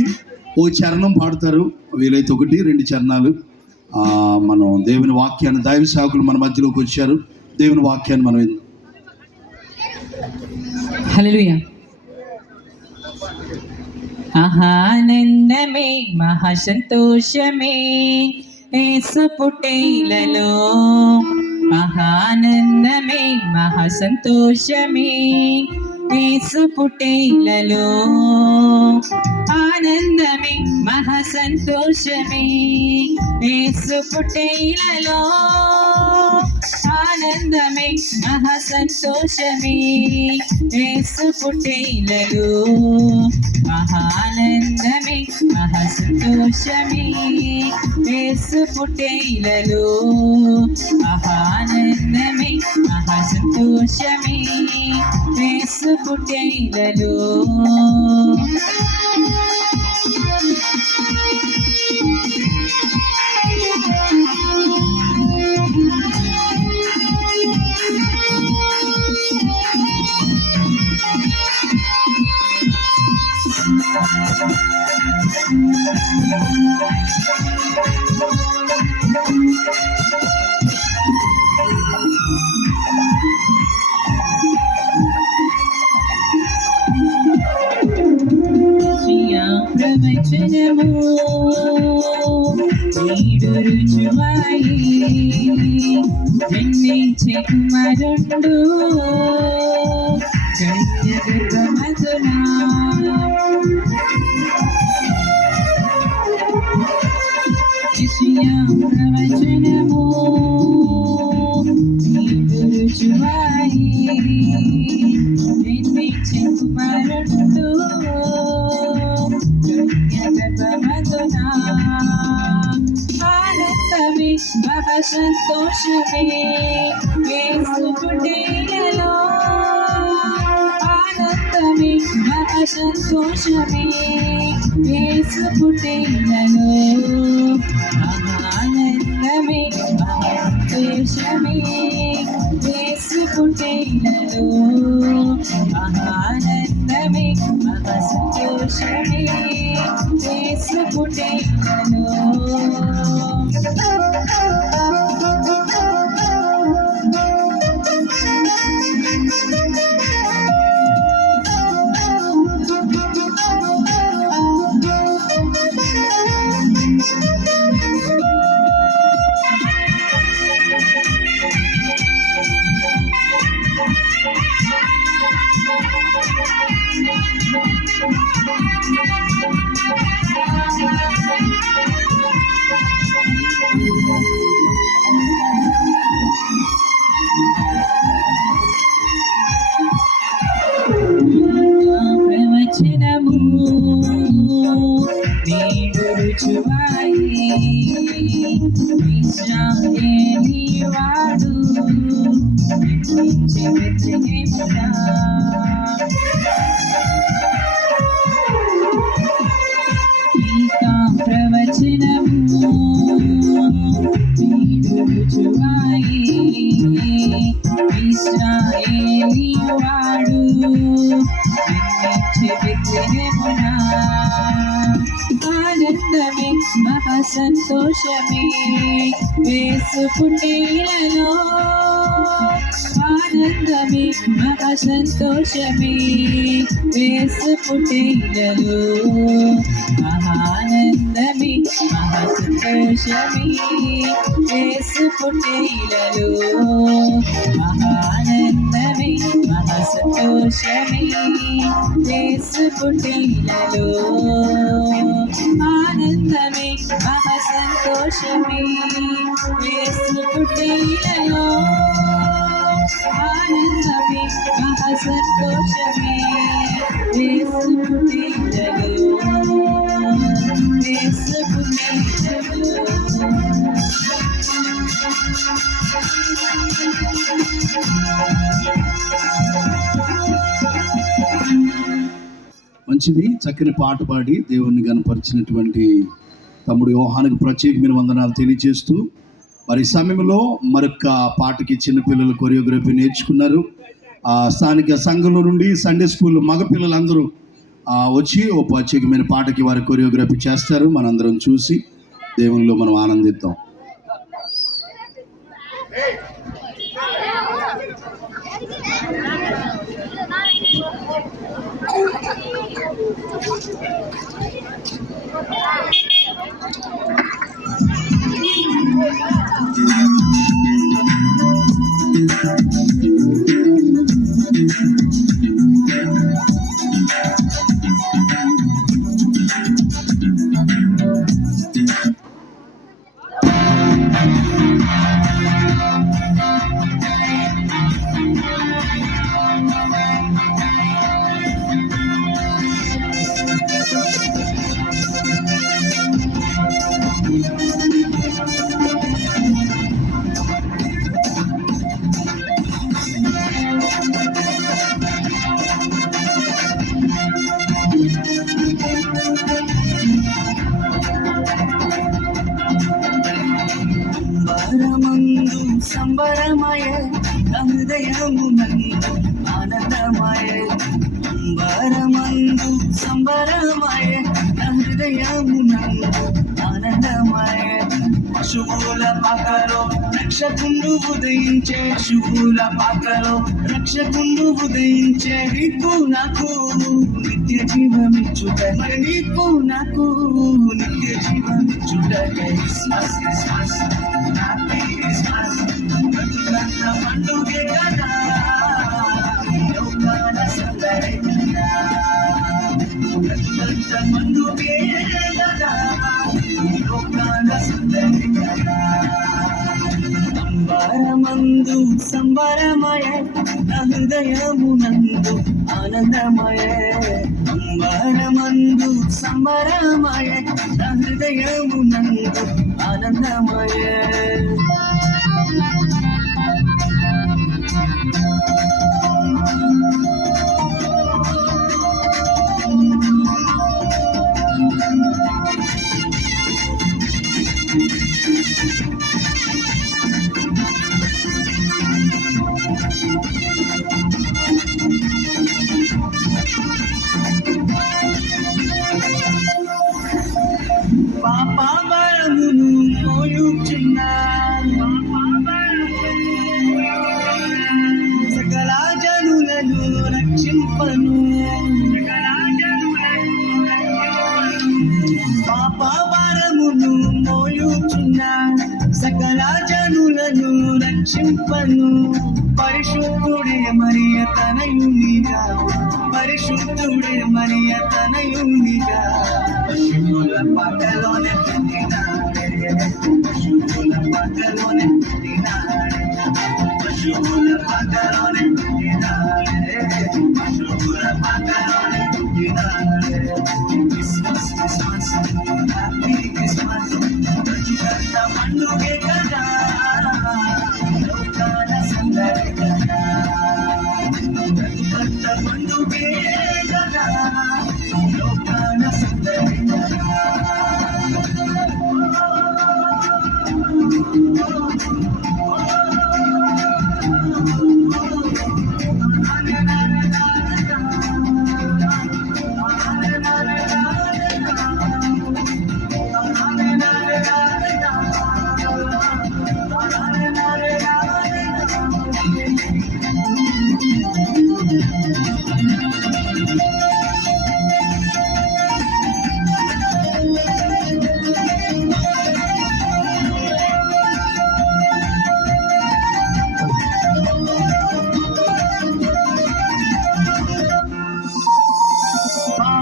ఓ చరణం పాడతారు, వీలైతే 1-2 చరణాలు. మనం దేవుని వాక్యాన్ని, దైవ సేవకులు మన మధ్యలోకి వచ్చారు. దేవుని వాక్యాన్ని మనం హల్లెలూయా. ఆనందమే మహాసంతోషమే యేసు పుట్టేలలో, ఆనందమే మహాసంతోషమే యేసు పుట్టేలలో. ఆనందమే మహాసంతోషమే యేసు పుట్టేలలో, ఆనందమే మహా సంతోషమే యేసు పుట్టేలలో మహానందమే మహా సంతోషమే యేసు పుట్టేలలో మహానందమే మహా సంతోషమే యేసు పుట్టేలలో ప్రవచనము నీడు రుజువాయి జన్మించే కుమారుండు కన్యగర్భమధునా యెషయా ప్రవచనము నీడు రుజువాయి జన్మించే కుమారుండు ఆనందమే మహా సంతోషమే యేసు పుట్టేలలో ఆనందమే మహా సంతోషమే యేసు పుట్టేలలో ఆనందమే మహా సంతోషమే యేసు పుట్టేలలో ఆనందమే మహా సంతోషమే యేసు పుట్టేలలో ప్రవచనము నీడు రుజువాయి ఇశ్రాయేలీ వాడు జన్మించే బెత్లెహేమున ప్రవచనము నీడు రుజువాయి ఇశ్రాయేలీ వాడు జన్మించే బెత్లెహేమున ఆనందమే మహా సంతోషమే యేసు పుట్టేలలో ఆనందమే మహా సంతోషమే యేసు పుట్టేలలో ఆనందమే మహా సంతోషమే యేసు పుట్టేలలో ఆనందమే మహా సంతోషమే యేసు పుట్టేలలో ఆనందమే మహా సంతోషమే యేసు పుట్టేలలో ఆనందమే మహా సంతోషమే యేసు పుట్టేలలో యేసు పుట్టేలలో మంచిది. చక్కని పాట పాడి దేవుణ్ణి గనపరిచినటువంటి తమ్ముడు యోహానికి ప్రత్యేకమైన వందనాలు తెలియజేస్తూ మరి సమయంలో మరొక పాటకి చిన్నపిల్లలు కొరియోగ్రఫీ నేర్చుకున్నారు. స్థానిక సంఘంలో నుండి సండే స్కూల్ మగపిల్లలందరూ వచ్చి ఓ ప్రత్యేకమైన పాటకి వారి కొరియోగ్రఫీ చేస్తారు. మనందరం చూసి దేవునిలో మనం ఆనందిద్దాం. సంబరమయ నా హృదయమునందు ఆనందమయ అంబరమందు సంబరమయ నా హృదయమునందు ఆనందమయ పశువుల పాకలో రక్షకుండు ఉదయించే శుభుల పాకలో రక్షకుండు ఉదయించే నీకు నాకు నిత్య జీవమిచ్చుట మరి నీకు నాకు నిత్య జీవమిచ్చుట క్రిస్మస్ క్రిస్మస్ హ్యాపీ క్రిస్మస్ బ్రతుకంత పండుగే కదా లోకాల సందడి కదా బ్రతుకంత పండుగే కదా లోకాల సందడి కదా అంబరమందు సంబరమయ నా హృదయమునందు ఆనందమయ అంబరమందు సంబరమయ నా హృదయమునందు ఆనందమయ పాపబలమును మోయుచున్న సకల జనులను రక్షింపను పాపభారమును మోయుచున్న సకల జనులను రక్షింపను పరిశుద్ధుడే మరియ తనయునిగా పరిశుద్ధుడే మరియ తనయునిగా పశువుల పాకలోనే పుట్టినాడే పశువుల పాకలోనే పుట్టినాడే పశువుల పాకలోనే పుట్టినాడే పశువుల పాకలోనే పుట్టినాడే క్రిస్మస్ క్రిస్మస్ హ్యాపీ క్రిస్మస్ బ్రతుకంత పండుగే కదా లోకాల సందడి కదా బ్రతుకంత పండుగే కదా లోకాల సందడి కదా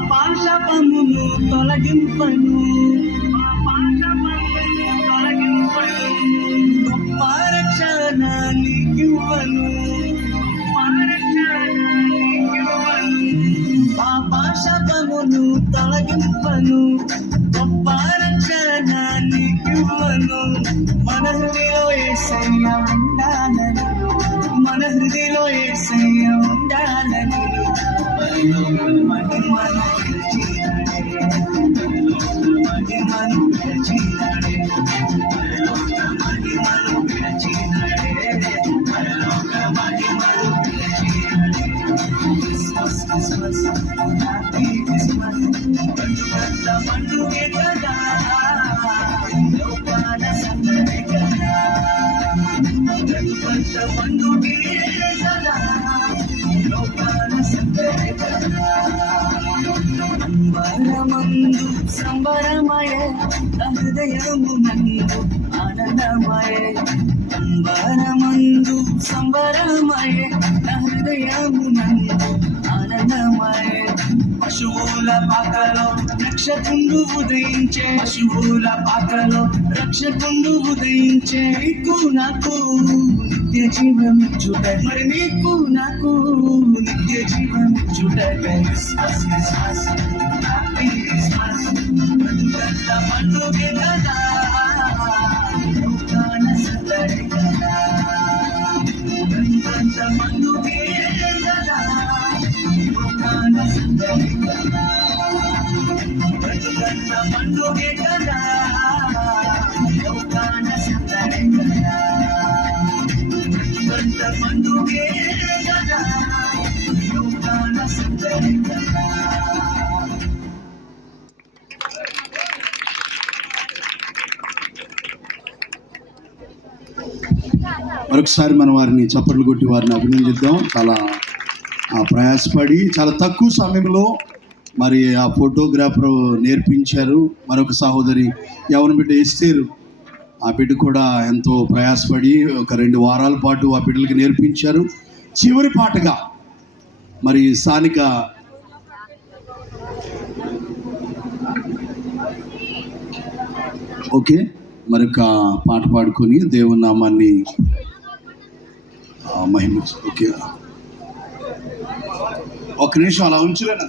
పాపమును తొలగింపను గొప్ప రక్షణ నీకివ్వను పాపమును తొలగింపను గొప్ప రక్షణ నీకివ్వను మన హృదయంలో యేసయ్య ఉండాలని మన హృదయంలో యేసయ్య ఉండాలని మహిమను మహిమను విరచినాడే మహిమను విరచినాడే పరలోక మహిమను విరచినాడే క్రిస్మస్ క్రిస్మస్ హ్యాపీ క్రిస్మస్ బ్రతుకంత పండుగే కదా లోకాల సందడి కదా బ్రతుకంత పండుగే కదా లోకాల సందడి కదా అంబరమందు సంబరమయ నా హృదయమునందు ఆనందమయ అంబరమందు సంబరమయ నా హృదయమునందు ఆనందమయ పశువుల పాకలో రక్షకుండు ఉదయించే పశువుల పాకలో రక్షకుండు ఉదయించే నీకు నాకు నిత్య జీవమిచ్చుట మరి నీకు నాకు నిత్య జీవమిచ్చుట క్రిస్మస్ క్రిస్మస్ హ్యాపీ క్రిస్మస్ బ్రతుకంత పండుగే కదా లోకాల సందడి కదా బ్రతుకంత పండుగే కదా లోకాల సందడి కదా బ్రతుకంత పండుగే కదా లోకాల సందడి కదా మరొకసారి మనం వారిని చప్పట్లు కొట్టి వారిని అభినందిద్దాం. చాలా ప్రయాసపడి చాలా తక్కువ సమయంలో మరి ఆ ఫోటోగ్రాఫర్ నేర్పించారు. మరొక సహోదరి యవన బిడ్డ ఎస్తేరు, ఆ బిడ్డ కూడా ఎంతో ప్రయాసపడి ఒక 2 వారాల పాటు ఆ బిడ్డలకి నేర్పించారు. చివరి పాటగా మరి స్థానిక ఓకే మరొక పాట పాడుకొని దేవుని నామాన్ని మహిమ. ఓకే, ఒక నిమిషం అలా ఉంచులేనా.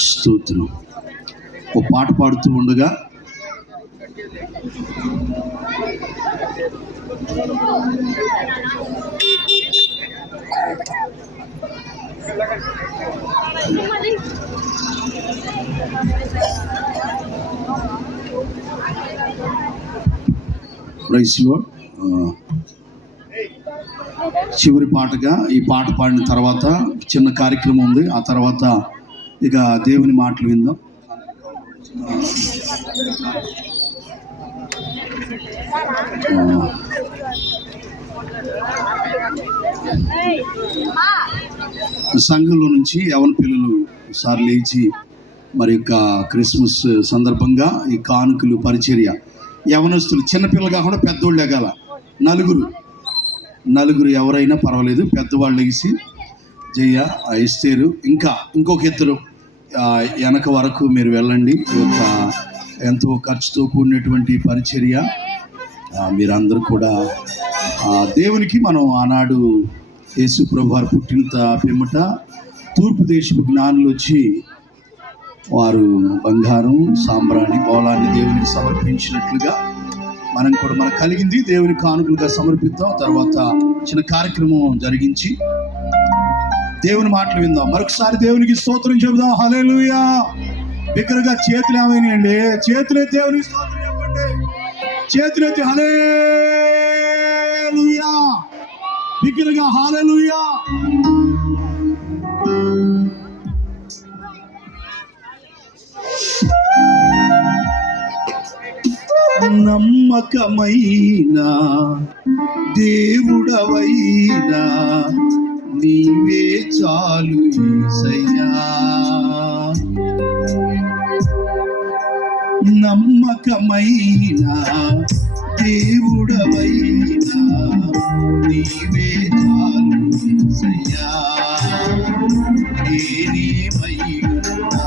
స్తోత్రం. ఒక పాట పాడుతూ ఉండగా ప్రైస్లో చివరి పాటగా ఈ పాట పాడిన తర్వాత చిన్న కార్యక్రమం ఉంది. ఆ తర్వాత ఇక దేవుని మాటలు విందాం. సంఘంలో నుంచి యవన పిల్లలు సార్ లేచి మరి యొక్క క్రిస్మస్ సందర్భంగా ఈ కానుకలు పరిచర్య యవనస్తులు, చిన్నపిల్లలు కాకుండా పెద్దోళ్ళు ఎగాల, నలుగురు ఎవరైనా పర్వాలేదు, పెద్దవాళ్ళు ఎగిసి జయ్య ఎస్తేరు ఇంకా ఇంకొక ఇద్దరు వెనక వరకు మీరు వెళ్ళండి. ఈ యొక్క ఎంతో ఖర్చుతో కూడినటువంటి పరిచర్య మీరందరూ కూడా దేవునికి మనం ఆనాడు యేసు ప్రభు వారు పుట్టిన పిమ్మట తూర్పు దేశపు జ్ఞానులు వచ్చి వారు బంగారం సాంబ్రాణి బౌలాన్ని దేవునికి సమర్పించినట్లుగా మనం కూడా మనకు కలిగింది దేవుని కానుకలుగా సమర్పిద్దాం. తర్వాత చిన్న కార్యక్రమం జరిగించి దేవుని మాటలు విందాం. మరొకసారి దేవునికి స్తోత్రం చెబుదాం. హల్లెలూయా. బిగ్గరగా చేతులు ఏమైనాయండి? చేతులే దేవునికి స్తోత్రం చెప్పండి. చేతులైతే హల్లెలూయా. బిగ్గరగా హల్లెలూయా. నమ్మకమైన దేవుడవైనా నీవే చాలు యేసయ్యా. నమ్మకమైన దేవుడవైనా నీవే చాలు యేసయ్యా. నేనేమైనా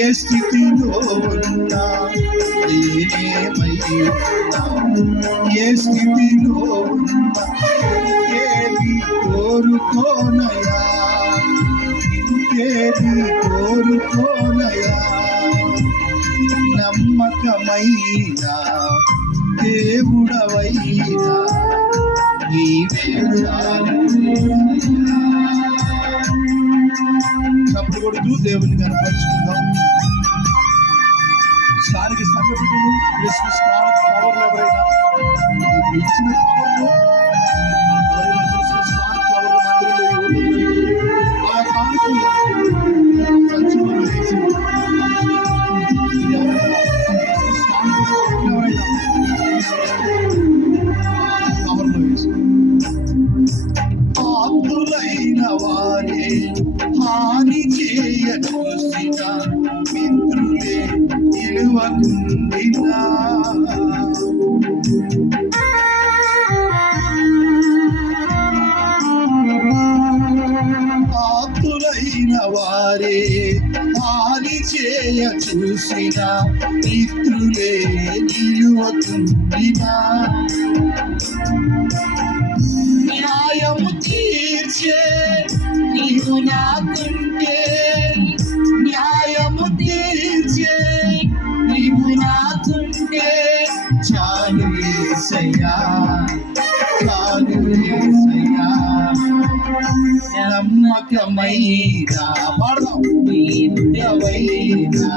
ఏ స్థితిలో ఉన్నా, నేనేమైనా ఏ స్థితిలో ఉన్నా, ఏది కోరుకోనయా, ఇంకేది కోరుకోనయా. నమ్మకమైన దేవుడవైనా నీవే చాలు యేసయ్యా. చప్పుడు కొడుతూ దేవుని కనపరుచుకుందాం. స్థానిక సంఘ బిడ్డలు క్రిస్మస్ కవర్లు ఎవరైనా ఇచ్చిన కవర్లు క్రిస్మస్ కవర్లు మందిరంలో ఆ కానుకలు సంచులు వేసి కవర్లు వేసి ఆత్ములైన వారే హాని చేయ చూసిన మిత్రులే నిలువకుండినా. ఆత్ములైన వారే హాని చేయ చూసిన మిత్రులే నిలువకుండినా. న్యాయము తీర్చే నీవు నాకుంటే, న్యాయము తీర్చే నీవు నాకుంటే చాలు యేసయ్యా, చాలు యేసయ్యా. నమ్మకమైన పాడదాం దేవుడవైనా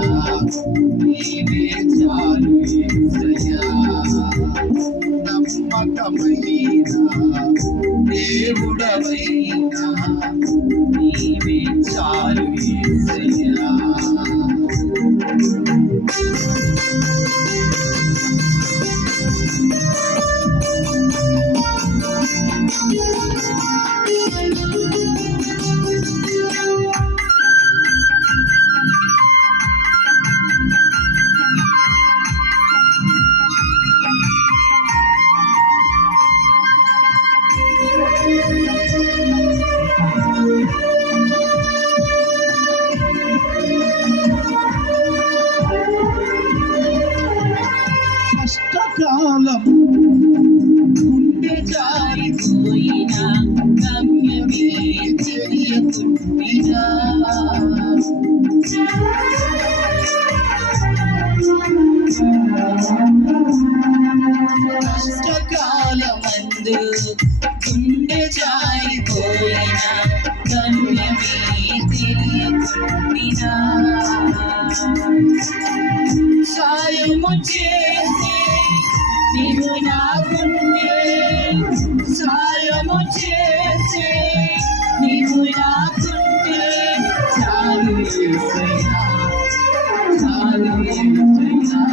నీవే చాలు యేసయ్యా. నమ్మకమైన దేవుడవైనా నీవే చాలు యేసయ్యా. కష్టకాలం గుండె జారిపోయినా గమ్యమే తెలియకుండినా కష్టకాలమందు గుండె జారిపోయినా గమ్యమే తెలియకుండినా సాయము చేసే నీవు నాకుంటే సాయము చేసే నీవు నాకుంటే చాలు యేసయ్యా చాలు యేసయ్యా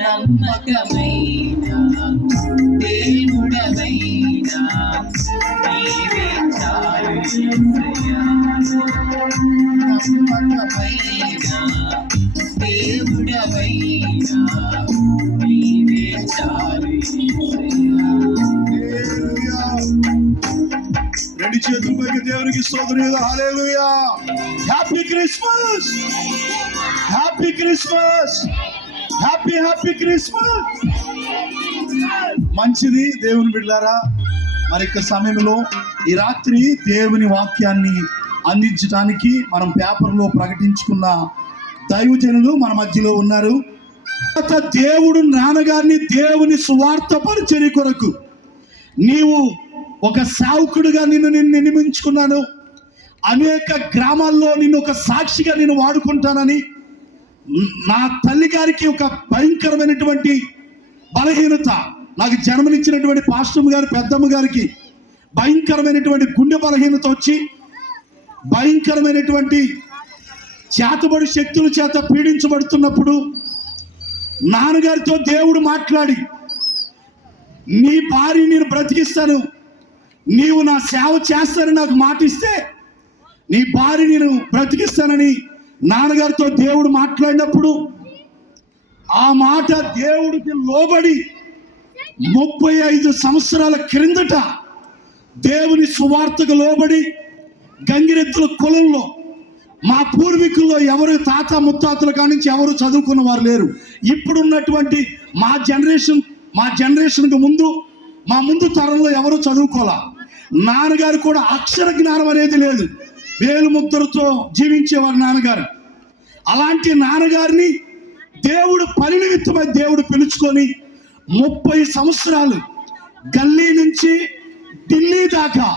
నమ్మకమైన దేవుడవైనా నీవే చాలు యేసయ్యా నమ్మకమైన దేవుడవైనా నీవే చాలు యేసయ్యా. రెండు చేతుల పైకి దేవునికి స్తోత్రం చేద్దాం. Hallelujah. Happy Christmas, happy Christmas, happy happy Christmas. మంచిది దేవుని బిడ్డలారా. మరి యొక్క సమయంలో ఈ రాత్రి దేవుని వాక్యాన్ని అందించడానికి మనం పేపర్లో ప్రకటించుకున్న దైవజనులు మన మధ్యలో ఉన్నారు. దేవుడు నాన్నగారిని దేవుని సువార్త పరిచర్య కొరకు నీవు ఒక సేవకుడిగా నిన్ను నియమించుకున్నాను, అనేక గ్రామాల్లో నిన్ను ఒక సాక్షిగా నేను వాడుకుంటానని నా తల్లి గారికి ఒక భయంకరమైనటువంటి బలహీనత, నాకు జన్మనిచ్చినటువంటి పాస్టమ్ గారు పెద్దమ్మ గారికి భయంకరమైనటువంటి గుండె బలహీనత వచ్చి భయంకరమైనటువంటి చేతబడి శక్తుల చేత పీడించబడుతున్నప్పుడు నాన్నగారితో దేవుడు మాట్లాడి, నీ భార్య నేను బ్రతికిస్తాను, నీవు నా సేవ చేస్తానని నాకు మాట ఇస్తే నీ భార్య నేను బ్రతికిస్తానని నాన్నగారితో దేవుడు మాట్లాడినప్పుడు ఆ మాట దేవుడికి లోబడి 35 సంవత్సరాల క్రిందట దేవుని సువార్తకు లోబడి గంగిరెద్దుల కులంలో మా పూర్వీకుల్లో ఎవరు తాత ముత్తాతల కాడి నుంచి ఎవరు చదువుకున్న వారు లేరు. ఇప్పుడున్నటువంటి మా జనరేషన్కు ముందు మా ముందు తరంలో ఎవరు చదువుకోలే. నాన్నగారు కూడా అక్షర జ్ఞానం అనేది లేదు, వేలు ముద్రతో జీవించేవారు నాన్నగారు. అలాంటి నాన్నగారిని దేవుడు పని నిమిత్తమై దేవుడు పిలుచుకొని 30 సంవత్సరాలు గల్లీ నుంచి ఢిల్లీ దాకా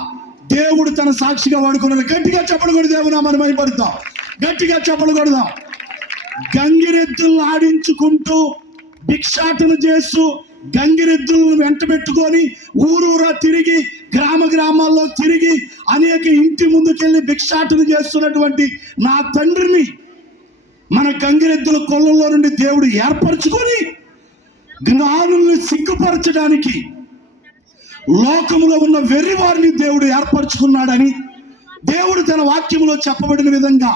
దేవుడు తన సాక్షిగా వాడుకున్నది. గట్టిగా చెప్పకూడదు, దేవుని మనం భయపడతాం, గట్టిగా చెప్పకూడదాం. గంగిరెద్దులను ఆడించుకుంటూ భిక్షాటన చేస్తూ గంగిరెద్దులను వెంట పెట్టుకొని ఊరూరా తిరిగి గ్రామాల్లో తిరిగి అనేక ఇంటి ముందుకెళ్ళి భిక్షాటన చేస్తున్నటువంటి నా తండ్రిని మన గంగిరెద్దుల కొల్లలో నుండి దేవుడు ఏర్పరచుకొని జ్ఞానుల్ని సిగ్గుపరచడానికి లోకములో ఉన్న వెర్రి వారిని దేవుడు ఏర్పరచుకున్నాడని దేవుడు తన వాక్యములో చెప్పబడిన విధంగా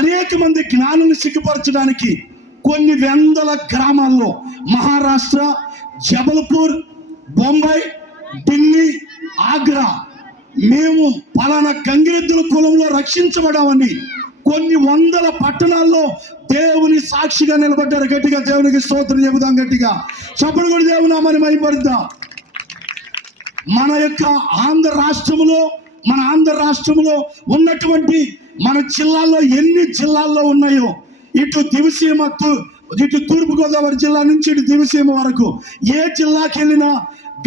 అనేక మంది జ్ఞానుల్ని సిగ్గుపరచడానికి కొన్ని వందల గ్రామాల్లో మహారాష్ట్ర, జబల్పూర్, బొంబాయి, ఢిల్లీ, ఆగ్రా మేము పలానా గంగిరెద్దుల కులంలో రక్షించబడామని కొన్ని వందల పట్టణాల్లో దేవుని సాక్షిగా నిలబడ్డారు. గట్టిగా దేవునికి స్తోత్రం చెబుదాం, గట్టిగా చప్పుడు కూడా దేవునామని మహిమపడదాం. మన యొక్క ఆంధ్ర రాష్ట్రంలో ఉన్నటువంటి మన జిల్లాల్లో ఎన్ని జిల్లాల్లో ఉన్నాయో, ఇటు దివిసీమ, ఇటు తూర్పుగోదావరి జిల్లా నుంచి ఇటు దివిసీమ వరకు ఏ జిల్లాకి వెళ్ళినా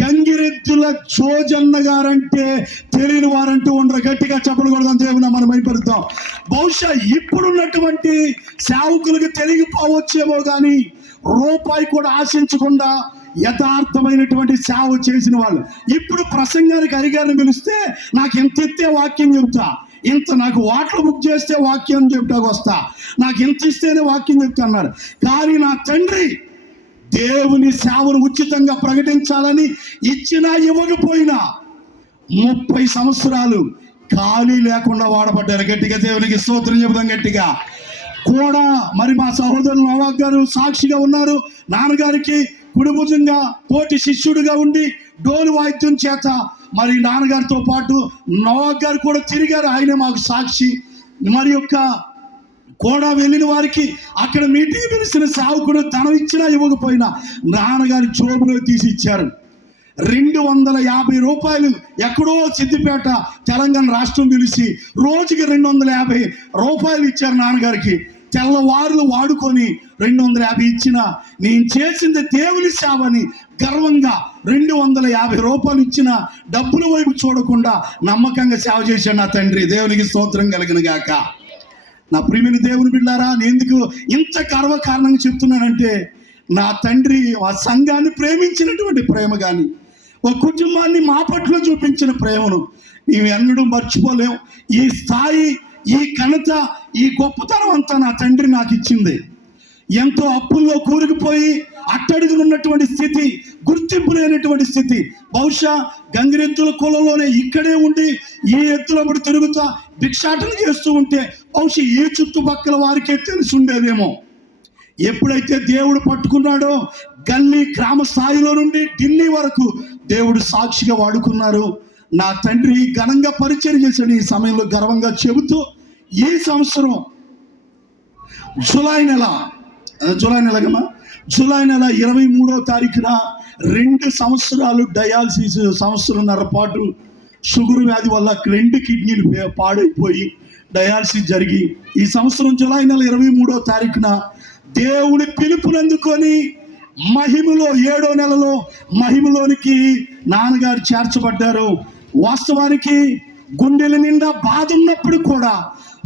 గంగిరెద్దుల జోజన్న గారంటే తెలియని వారంటూ ఉండరు. గట్టిగా చెప్పకూడదని దేవుని మనం భయపడతాం. బహుశా ఇప్పుడున్నటువంటి సేవకులకు తెలియకపోవచ్చేమో కానీ రూపాయి కూడా ఆశించకుండా యథార్థమైనటువంటి సేవ చేసిన వాళ్ళు ఇప్పుడు ప్రసంగానికి అరిగారిని పిలిస్తే నాకు ఎంత ఎత్తే వాక్యం చెబుతా, ఇంత నాకు వాటర్ బుక్ చేస్తే వాక్యం చెబుతాకు వస్తా, నాకు ఇంత ఇస్తేనే వాక్యం చెప్తా అన్నారు. కానీ నా తండ్రి దేవుని సేవను ఉచితంగా ప్రకటించాలని ఇచ్చినా ఇవ్వకపోయినా 30 సంవత్సరాలు ఖాళీ లేకుండా వాడబడ్డారు. గట్టిగా దేవునికి స్తోత్రం చెబుదాం గట్టిగా. కూడా మరి మా సహోదరులు నవాబ్ గారు సాక్షిగా ఉన్నారు. నాన్నగారికి కుడిభుజంగా తోటి శిష్యుడిగా ఉండి డోలు వాయిద్యం చేత మరి నాన్నగారితో పాటు నవాబ్ గారు కూడా తిరిగారు. ఆయన మాకు సాక్షి. మరి యొక్క కూడా వెళ్ళిన వారికి అక్కడ మీటింగ్ పిలిచిన సేవకుడు ధనం ఇచ్చినా ఇవ్వకపోయినా నాన్నగారి జోబులో తీసి ఇచ్చారు. 250 రూపాయలు ఎక్కడో సిద్దిపేట తెలంగాణ రాష్ట్రం పిలిచి రోజుకి 250 రూపాయలు ఇచ్చారు నాన్నగారికి. తెల్లవారులు వాడుకొని 250 ఇచ్చిన నేను చేసింది దేవుని సేవని గర్వంగా 250 రూపాయలు ఇచ్చిన డబ్బుల వైపు చూడకుండా నమ్మకంగా సేవ చేశాడు నా తండ్రి. దేవునికి స్తోత్రం కలుగును గాక. నా ప్రియమైన దేవుని బిడ్డారా, నేను ఎందుకు ఇంత గర్వకారణంగా చెప్తున్నానంటే నా తండ్రి ఆ సంఘాన్ని ప్రేమించినటువంటి ప్రేమ కానీ ఒక కుటుంబాన్ని మా పట్ల చూపించిన ప్రేమను నీవు ఎన్నడూ మర్చిపోలేం. ఈ స్థాయి, ఈ ఘనత, ఈ గొప్పతనం అంతా నా తండ్రి నాకు ఇచ్చింది. ఎంతో అప్పుల్లో కూరుకుపోయి అట్టడుగునున్నటువంటి స్థితి, గుర్తింపు లేనటువంటి స్థితి, బహుశా గంగిరెద్దుల కులంలోనే ఇక్కడే ఉండి ఈ ఎత్తులప్పుడు తిరుగుతా భిక్షాటన చేస్తూ ఉంటే బహుశా ఈ చుట్టుపక్కల వారికే తెలిసి ఉండేదేమో. ఎప్పుడైతే దేవుడు పట్టుకున్నాడో గల్లీ గ్రామ స్థాయిలో నుండి ఢిల్లీ వరకు దేవుడు సాక్షిగా వాడుకున్నారు. నా తండ్రి ఘనంగా పరిచయం చేశాడు. ఈ సమయంలో గర్వంగా చెబుతూ ఈ సంవత్సరం జూలై నెల 23వ తారీఖున 2 సంవత్సరాలు డయాలసిస్, 1.5 సంవత్సరం పాటు షుగర్ వ్యాధి వల్ల 2 కిడ్నీలు పాడైపోయి డయాలసిస్ జరిగి ఈ సంవత్సరం జూలై నెల 23వ తారీఖున దేవుడి పిలుపునందుకొని మహిమలో 7వ నెలలో మహిమలోనికి నాన్నగారు చేర్చబడ్డారు. వాస్తవానికి గుండెల నిండా బాధ ఉన్నప్పుడు కూడా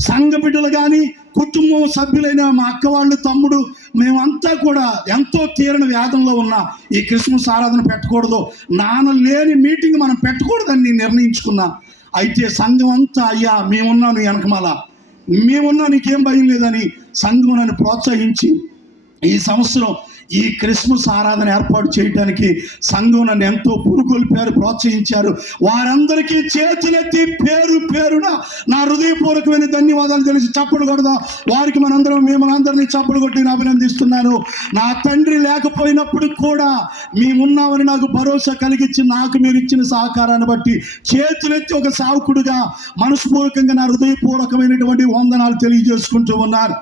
సంఘ బిడ్డలు కానీ కుటుంబం సభ్యులైన మా అక్క వాళ్ళు, తమ్ముడు, మేమంతా కూడా ఎంతో తీరని వ్యాధంలో ఉన్న ఈ క్రిస్మస్ ఆరాధన పెట్టకూడదు, నాన్న లేని మీటింగ్ మనం పెట్టకూడదని నేను నిర్ణయించుకున్నా. అయితే సంఘం అంతా అయ్యా మేమున్నా నీ వెనకమాల, మేమున్నా నీకేం భయం లేదని సంఘం నన్ను ప్రోత్సహించి ఈ సంవత్సరం ఈ క్రిస్మస్ ఆరాధన ఏర్పాటు చేయడానికి సంఘం నన్ను ఎంతో పురుకొల్పారు, ప్రోత్సహించారు. వారందరికీ చేతులెత్తి పేరు పేరున నా హృదయపూర్వకమైన ధన్యవాదాలు తెలిసి చప్పలు కొడదాం. వారికి మేమనందరినీ చప్పలు కొట్టి అభినందిస్తున్నాను. నా తండ్రి లేకపోయినప్పుడు కూడా మేమున్నామని నాకు భరోసా కలిగించి నాకు మీరు ఇచ్చిన సహకారాన్ని బట్టి చేతులెత్తి ఒక సేవకుడుగా మనస్పూర్వకంగా నా హృదయపూర్వకమైనటువంటి వందనాలు తెలియజేసుకుంటూ ఉన్నారు.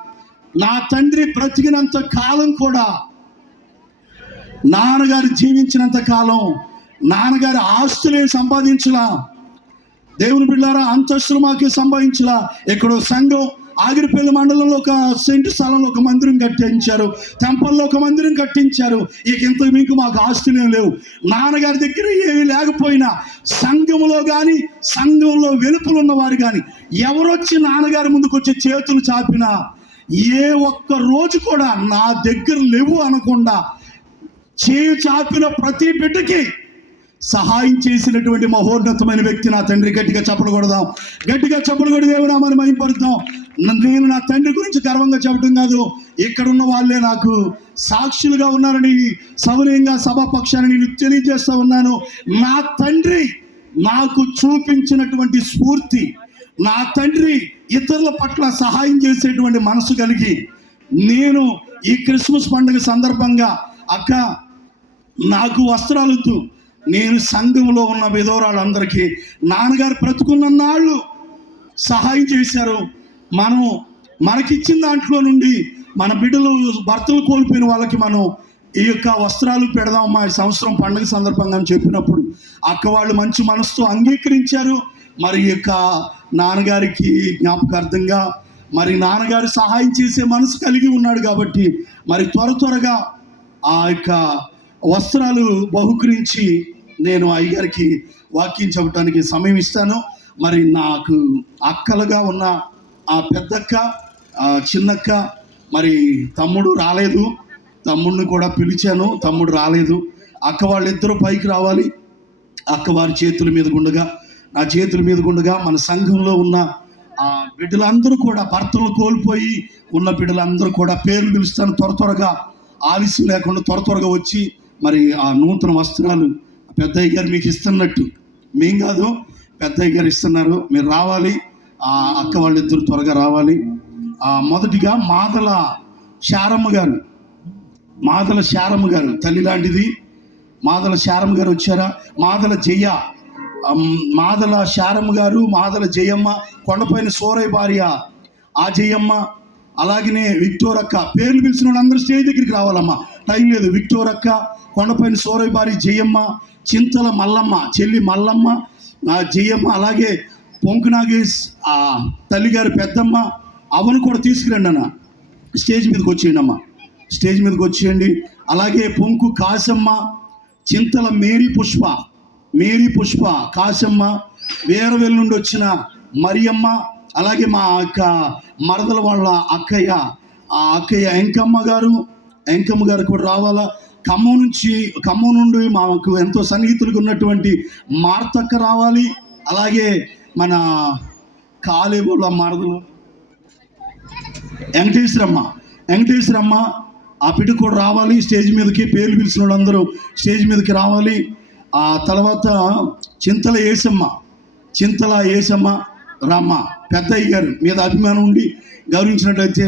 నా తండ్రి బ్రతికినంత కాలం కూడా, నాన్నగారు జీవించినంత కాలం నాన్నగారి ఆస్తులే సంపాదించలా, దేవుని బిడ్డారా అంతస్తులు మాకే సంపాదించలా. ఎక్కడో సంఘం ఆగిరిపల్లి మండలంలో 1 సెంటు స్థలంలో ఒక మందిరం కట్టించారు, టెంపల్లో ఒక మందిరం కట్టించారు. ఇంత మీకు మాకు ఆస్తులేం లేవు. నాన్నగారి దగ్గర ఏమీ లేకపోయినా సంఘంలో కానీ సంఘంలో వెలుపులు ఉన్నవారు కానీ ఎవరొచ్చి నాన్నగారి ముందుకు వచ్చి చేతులు చాపినా ఏ ఒక్క రోజు కూడా నా దగ్గర లేవు అనకుండా చేయి చాపిన ప్రతి బిడ్డకి సహాయం చేసినటువంటి మహోన్నతమైన వ్యక్తి నా తండ్రి. గట్టిగా చప్పలు కొడదాం, గట్టిగా చప్పలు కొడి దేవునామాన్ని మహిమపరుద్దాం. నేను నా తండ్రి గురించి గర్వంగా చెప్పడం కాదు, ఇక్కడ ఉన్న వాళ్ళే నాకు సాక్షులుగా ఉన్నారని సౌనీయంగా సభాపక్షాన్ని నేను తెలియజేస్తూ ఉన్నాను. నా తండ్రి నాకు చూపించినటువంటి స్ఫూర్తి, నా తండ్రి ఇతరుల పట్ల సహాయం చేసేటువంటి మనసు కలిగి నేను ఈ క్రిస్మస్ పండుగ సందర్భంగా అక్క నాకు వస్త్రాలతో నేను సంఘంలో ఉన్న విధవరాళ్ళందరికీ నాన్నగారు బ్రతుకున్న నాళ్ళు సహాయం చేశారు. మనకిచ్చిన దాంట్లో నుండి మన బిడ్డలు భర్తలు కోల్పోయిన వాళ్ళకి మనం ఈ యొక్క వస్త్రాలు పెడదామమ్మా ఈ సంవత్సరం పండుగ సందర్భంగా అని చెప్పినప్పుడు అక్క వాళ్ళు మంచి మనసుతో అంగీకరించారు. మరి ఈ యొక్క నాన్నగారికి జ్ఞాపకార్థంగా మరి నాన్నగారు సహాయం చేసే మనసు కలిగి ఉన్నాడు కాబట్టి మరి త్వరగా ఆ యొక్క వస్త్రాలు బహుకరించి నేను అయ్యగారికి వాక్యం చెప్పడానికి సమయం ఇస్తాను. మరి నాకు అక్కలుగా ఉన్న ఆ పెద్దక్క, చిన్నక్క, మరి తమ్ముడు రాలేదు, తమ్ముడిని కూడా పిలిచాను, తమ్ముడు రాలేదు. అక్క వాళ్ళిద్దరూ పైకి రావాలి. అక్క వారి చేతుల మీద గుండగా, నా చేతుల మీద గుండగా మన సంఘంలో ఉన్న ఆ బిడ్డలందరూ కూడా, భర్తలు కోల్పోయి ఉన్న బిడ్డలందరూ కూడా పేర్లు పిలుస్తాను. త్వరగా ఆలస్యం లేకుండా త్వరగా వచ్చి మరి ఆ నూతన వస్త్రాలు పెద్దయ్య గారు మీకు ఇస్తున్నట్టు, మేం కాదు పెద్దయ్య గారు ఇస్తున్నారు, మీరు రావాలి. ఆ అక్క వాళ్ళిద్దరు త్వరగా రావాలి. మొదటిగా మాదల శారమ్మ గారు తల్లి లాంటిది. మాదల శారమ్మ గారు వచ్చారా? మాదల శారమ్మ గారు, మాదల జయమ్మ, కొండపైన సోరయ్య భార్య ఆ జయమ్మ, అలాగనే విక్టోర్ అక్క, పేర్లు పిలిచిన వాళ్ళందరూ స్టేజ్ దగ్గరికి రావాలమ్మా, టైం లేదు. విక్టోర్ అక్క, కొండపైన సోరబారి జయమ్మ, చింతల మల్లమ్మ, చెల్లి మల్లమ్మ, జయమ్మ, అలాగే పొంకు నాగేష్ తల్లిగారు పెద్దమ్మ, అవను కూడా తీసుకురండి అన్న, స్టేజ్ మీదకి వచ్చేయండి అమ్మ, స్టేజ్ మీదకి వచ్చేయండి. అలాగే పొంకు కాశమ్మ, చింతల మేరీ పుష్ప, కాశమ్మ, వేరవెల్లి నుండి వచ్చిన మరియమ్మ, అలాగే మా అక్క మరదల వాళ్ళ అక్కయ్య ఎంకమ్మ గారు కూడా రావాలా. ఖమ్మం నుండి మాకు ఎంతో సన్నిహితులుగా ఉన్నటువంటి మార్తక్క రావాలి. అలాగే మన కాలేబుల మరదలు వెంకటేశ్వరమ్మ ఆ పిటి కూడా రావాలి స్టేజ్ మీదకి. పేర్లు పిలిచిన వాళ్ళందరూ స్టేజ్ మీదకి రావాలి. ఆ తర్వాత చింతల ఏసమ్మ రమ్మ, పెద్దయ్య గారు మీద అభిమానం ఉండి గౌరవించినట్లయితే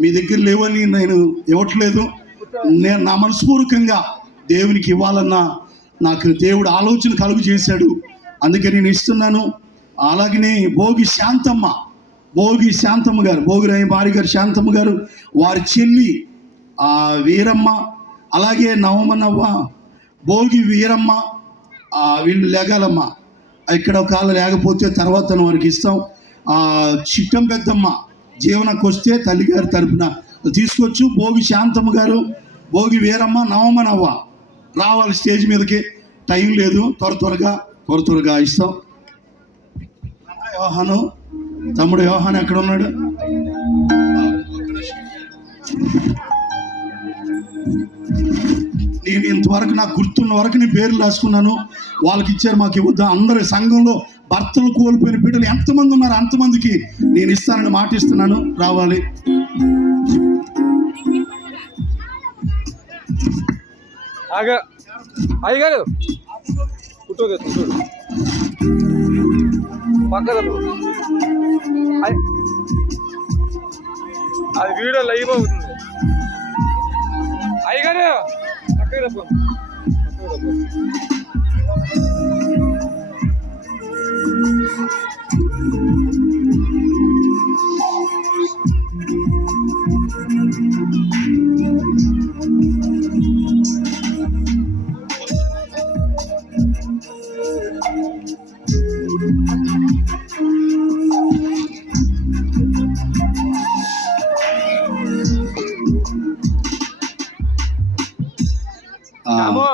మీ దగ్గర లేవని నేను ఇవ్వట్లేదు. నేను నా మనస్పూర్వకంగా దేవునికి ఇవ్వాలన్నా నాకు దేవుడు ఆలోచన కలుగు చేశాడు, అందుకే నేను ఇస్తున్నాను. అలాగనే భోగి శాంతమ్మ గారు, భోగిరాయి భార్య గారు శాంతమ్మ గారు, వారి చెల్లి వీరమ్మ, అలాగే నవమనవ్వ, భోగి వీరమ్మ, వీళ్ళు లేగాలమ్మ. ఇక్కడ ఒకవేళ లేకపోతే తర్వాత వారికి ఇస్తాం. చిట్టం పెద్దమ్మ జీవనకు వస్తే తల్లిగారి తరపున తీసుకొచ్చు. భోగి శాంతమ్మ గారు, భోగి వీరమ్మ, నవమనవ్వ రావాలి స్టేజ్ మీదకి. టైం లేదు, త్వరగా ఇస్తాం. యోహాను, తమ్ముడు యోహాను ఎక్కడ ఉన్నాడు? నేను ఇంతవరకు నాకు గుర్తున్న వరకు నేను పేర్లు రాసుకున్నాను, వాళ్ళకి ఇచ్చారు, మాకు ఇవ్వద్దా. అందరి సంఘంలో భర్తలు కోల్పోయిన బిడ్డలు ఎంతమంది ఉన్నారు అంతమందికి నేను ఇస్తానని మాట ఇస్తున్నాను, రావాలి. అది వీడియో లైవ్ అవుతుంది. అయ్యగారు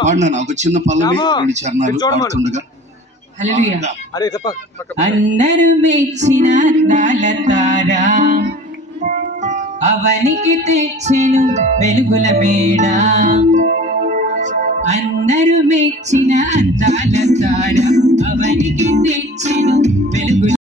పాడినాను ఒక చిన్న పల్లవి, 2 చరణాలు పాడుతుండగా. అందరూ మెచ్చిన అందాల తార, అవనికి తెచ్చెను వెలుగుల మేడ. అందరూ మెచ్చిన అందాల తార, అవనికి తెచ్చెను వెలుగుల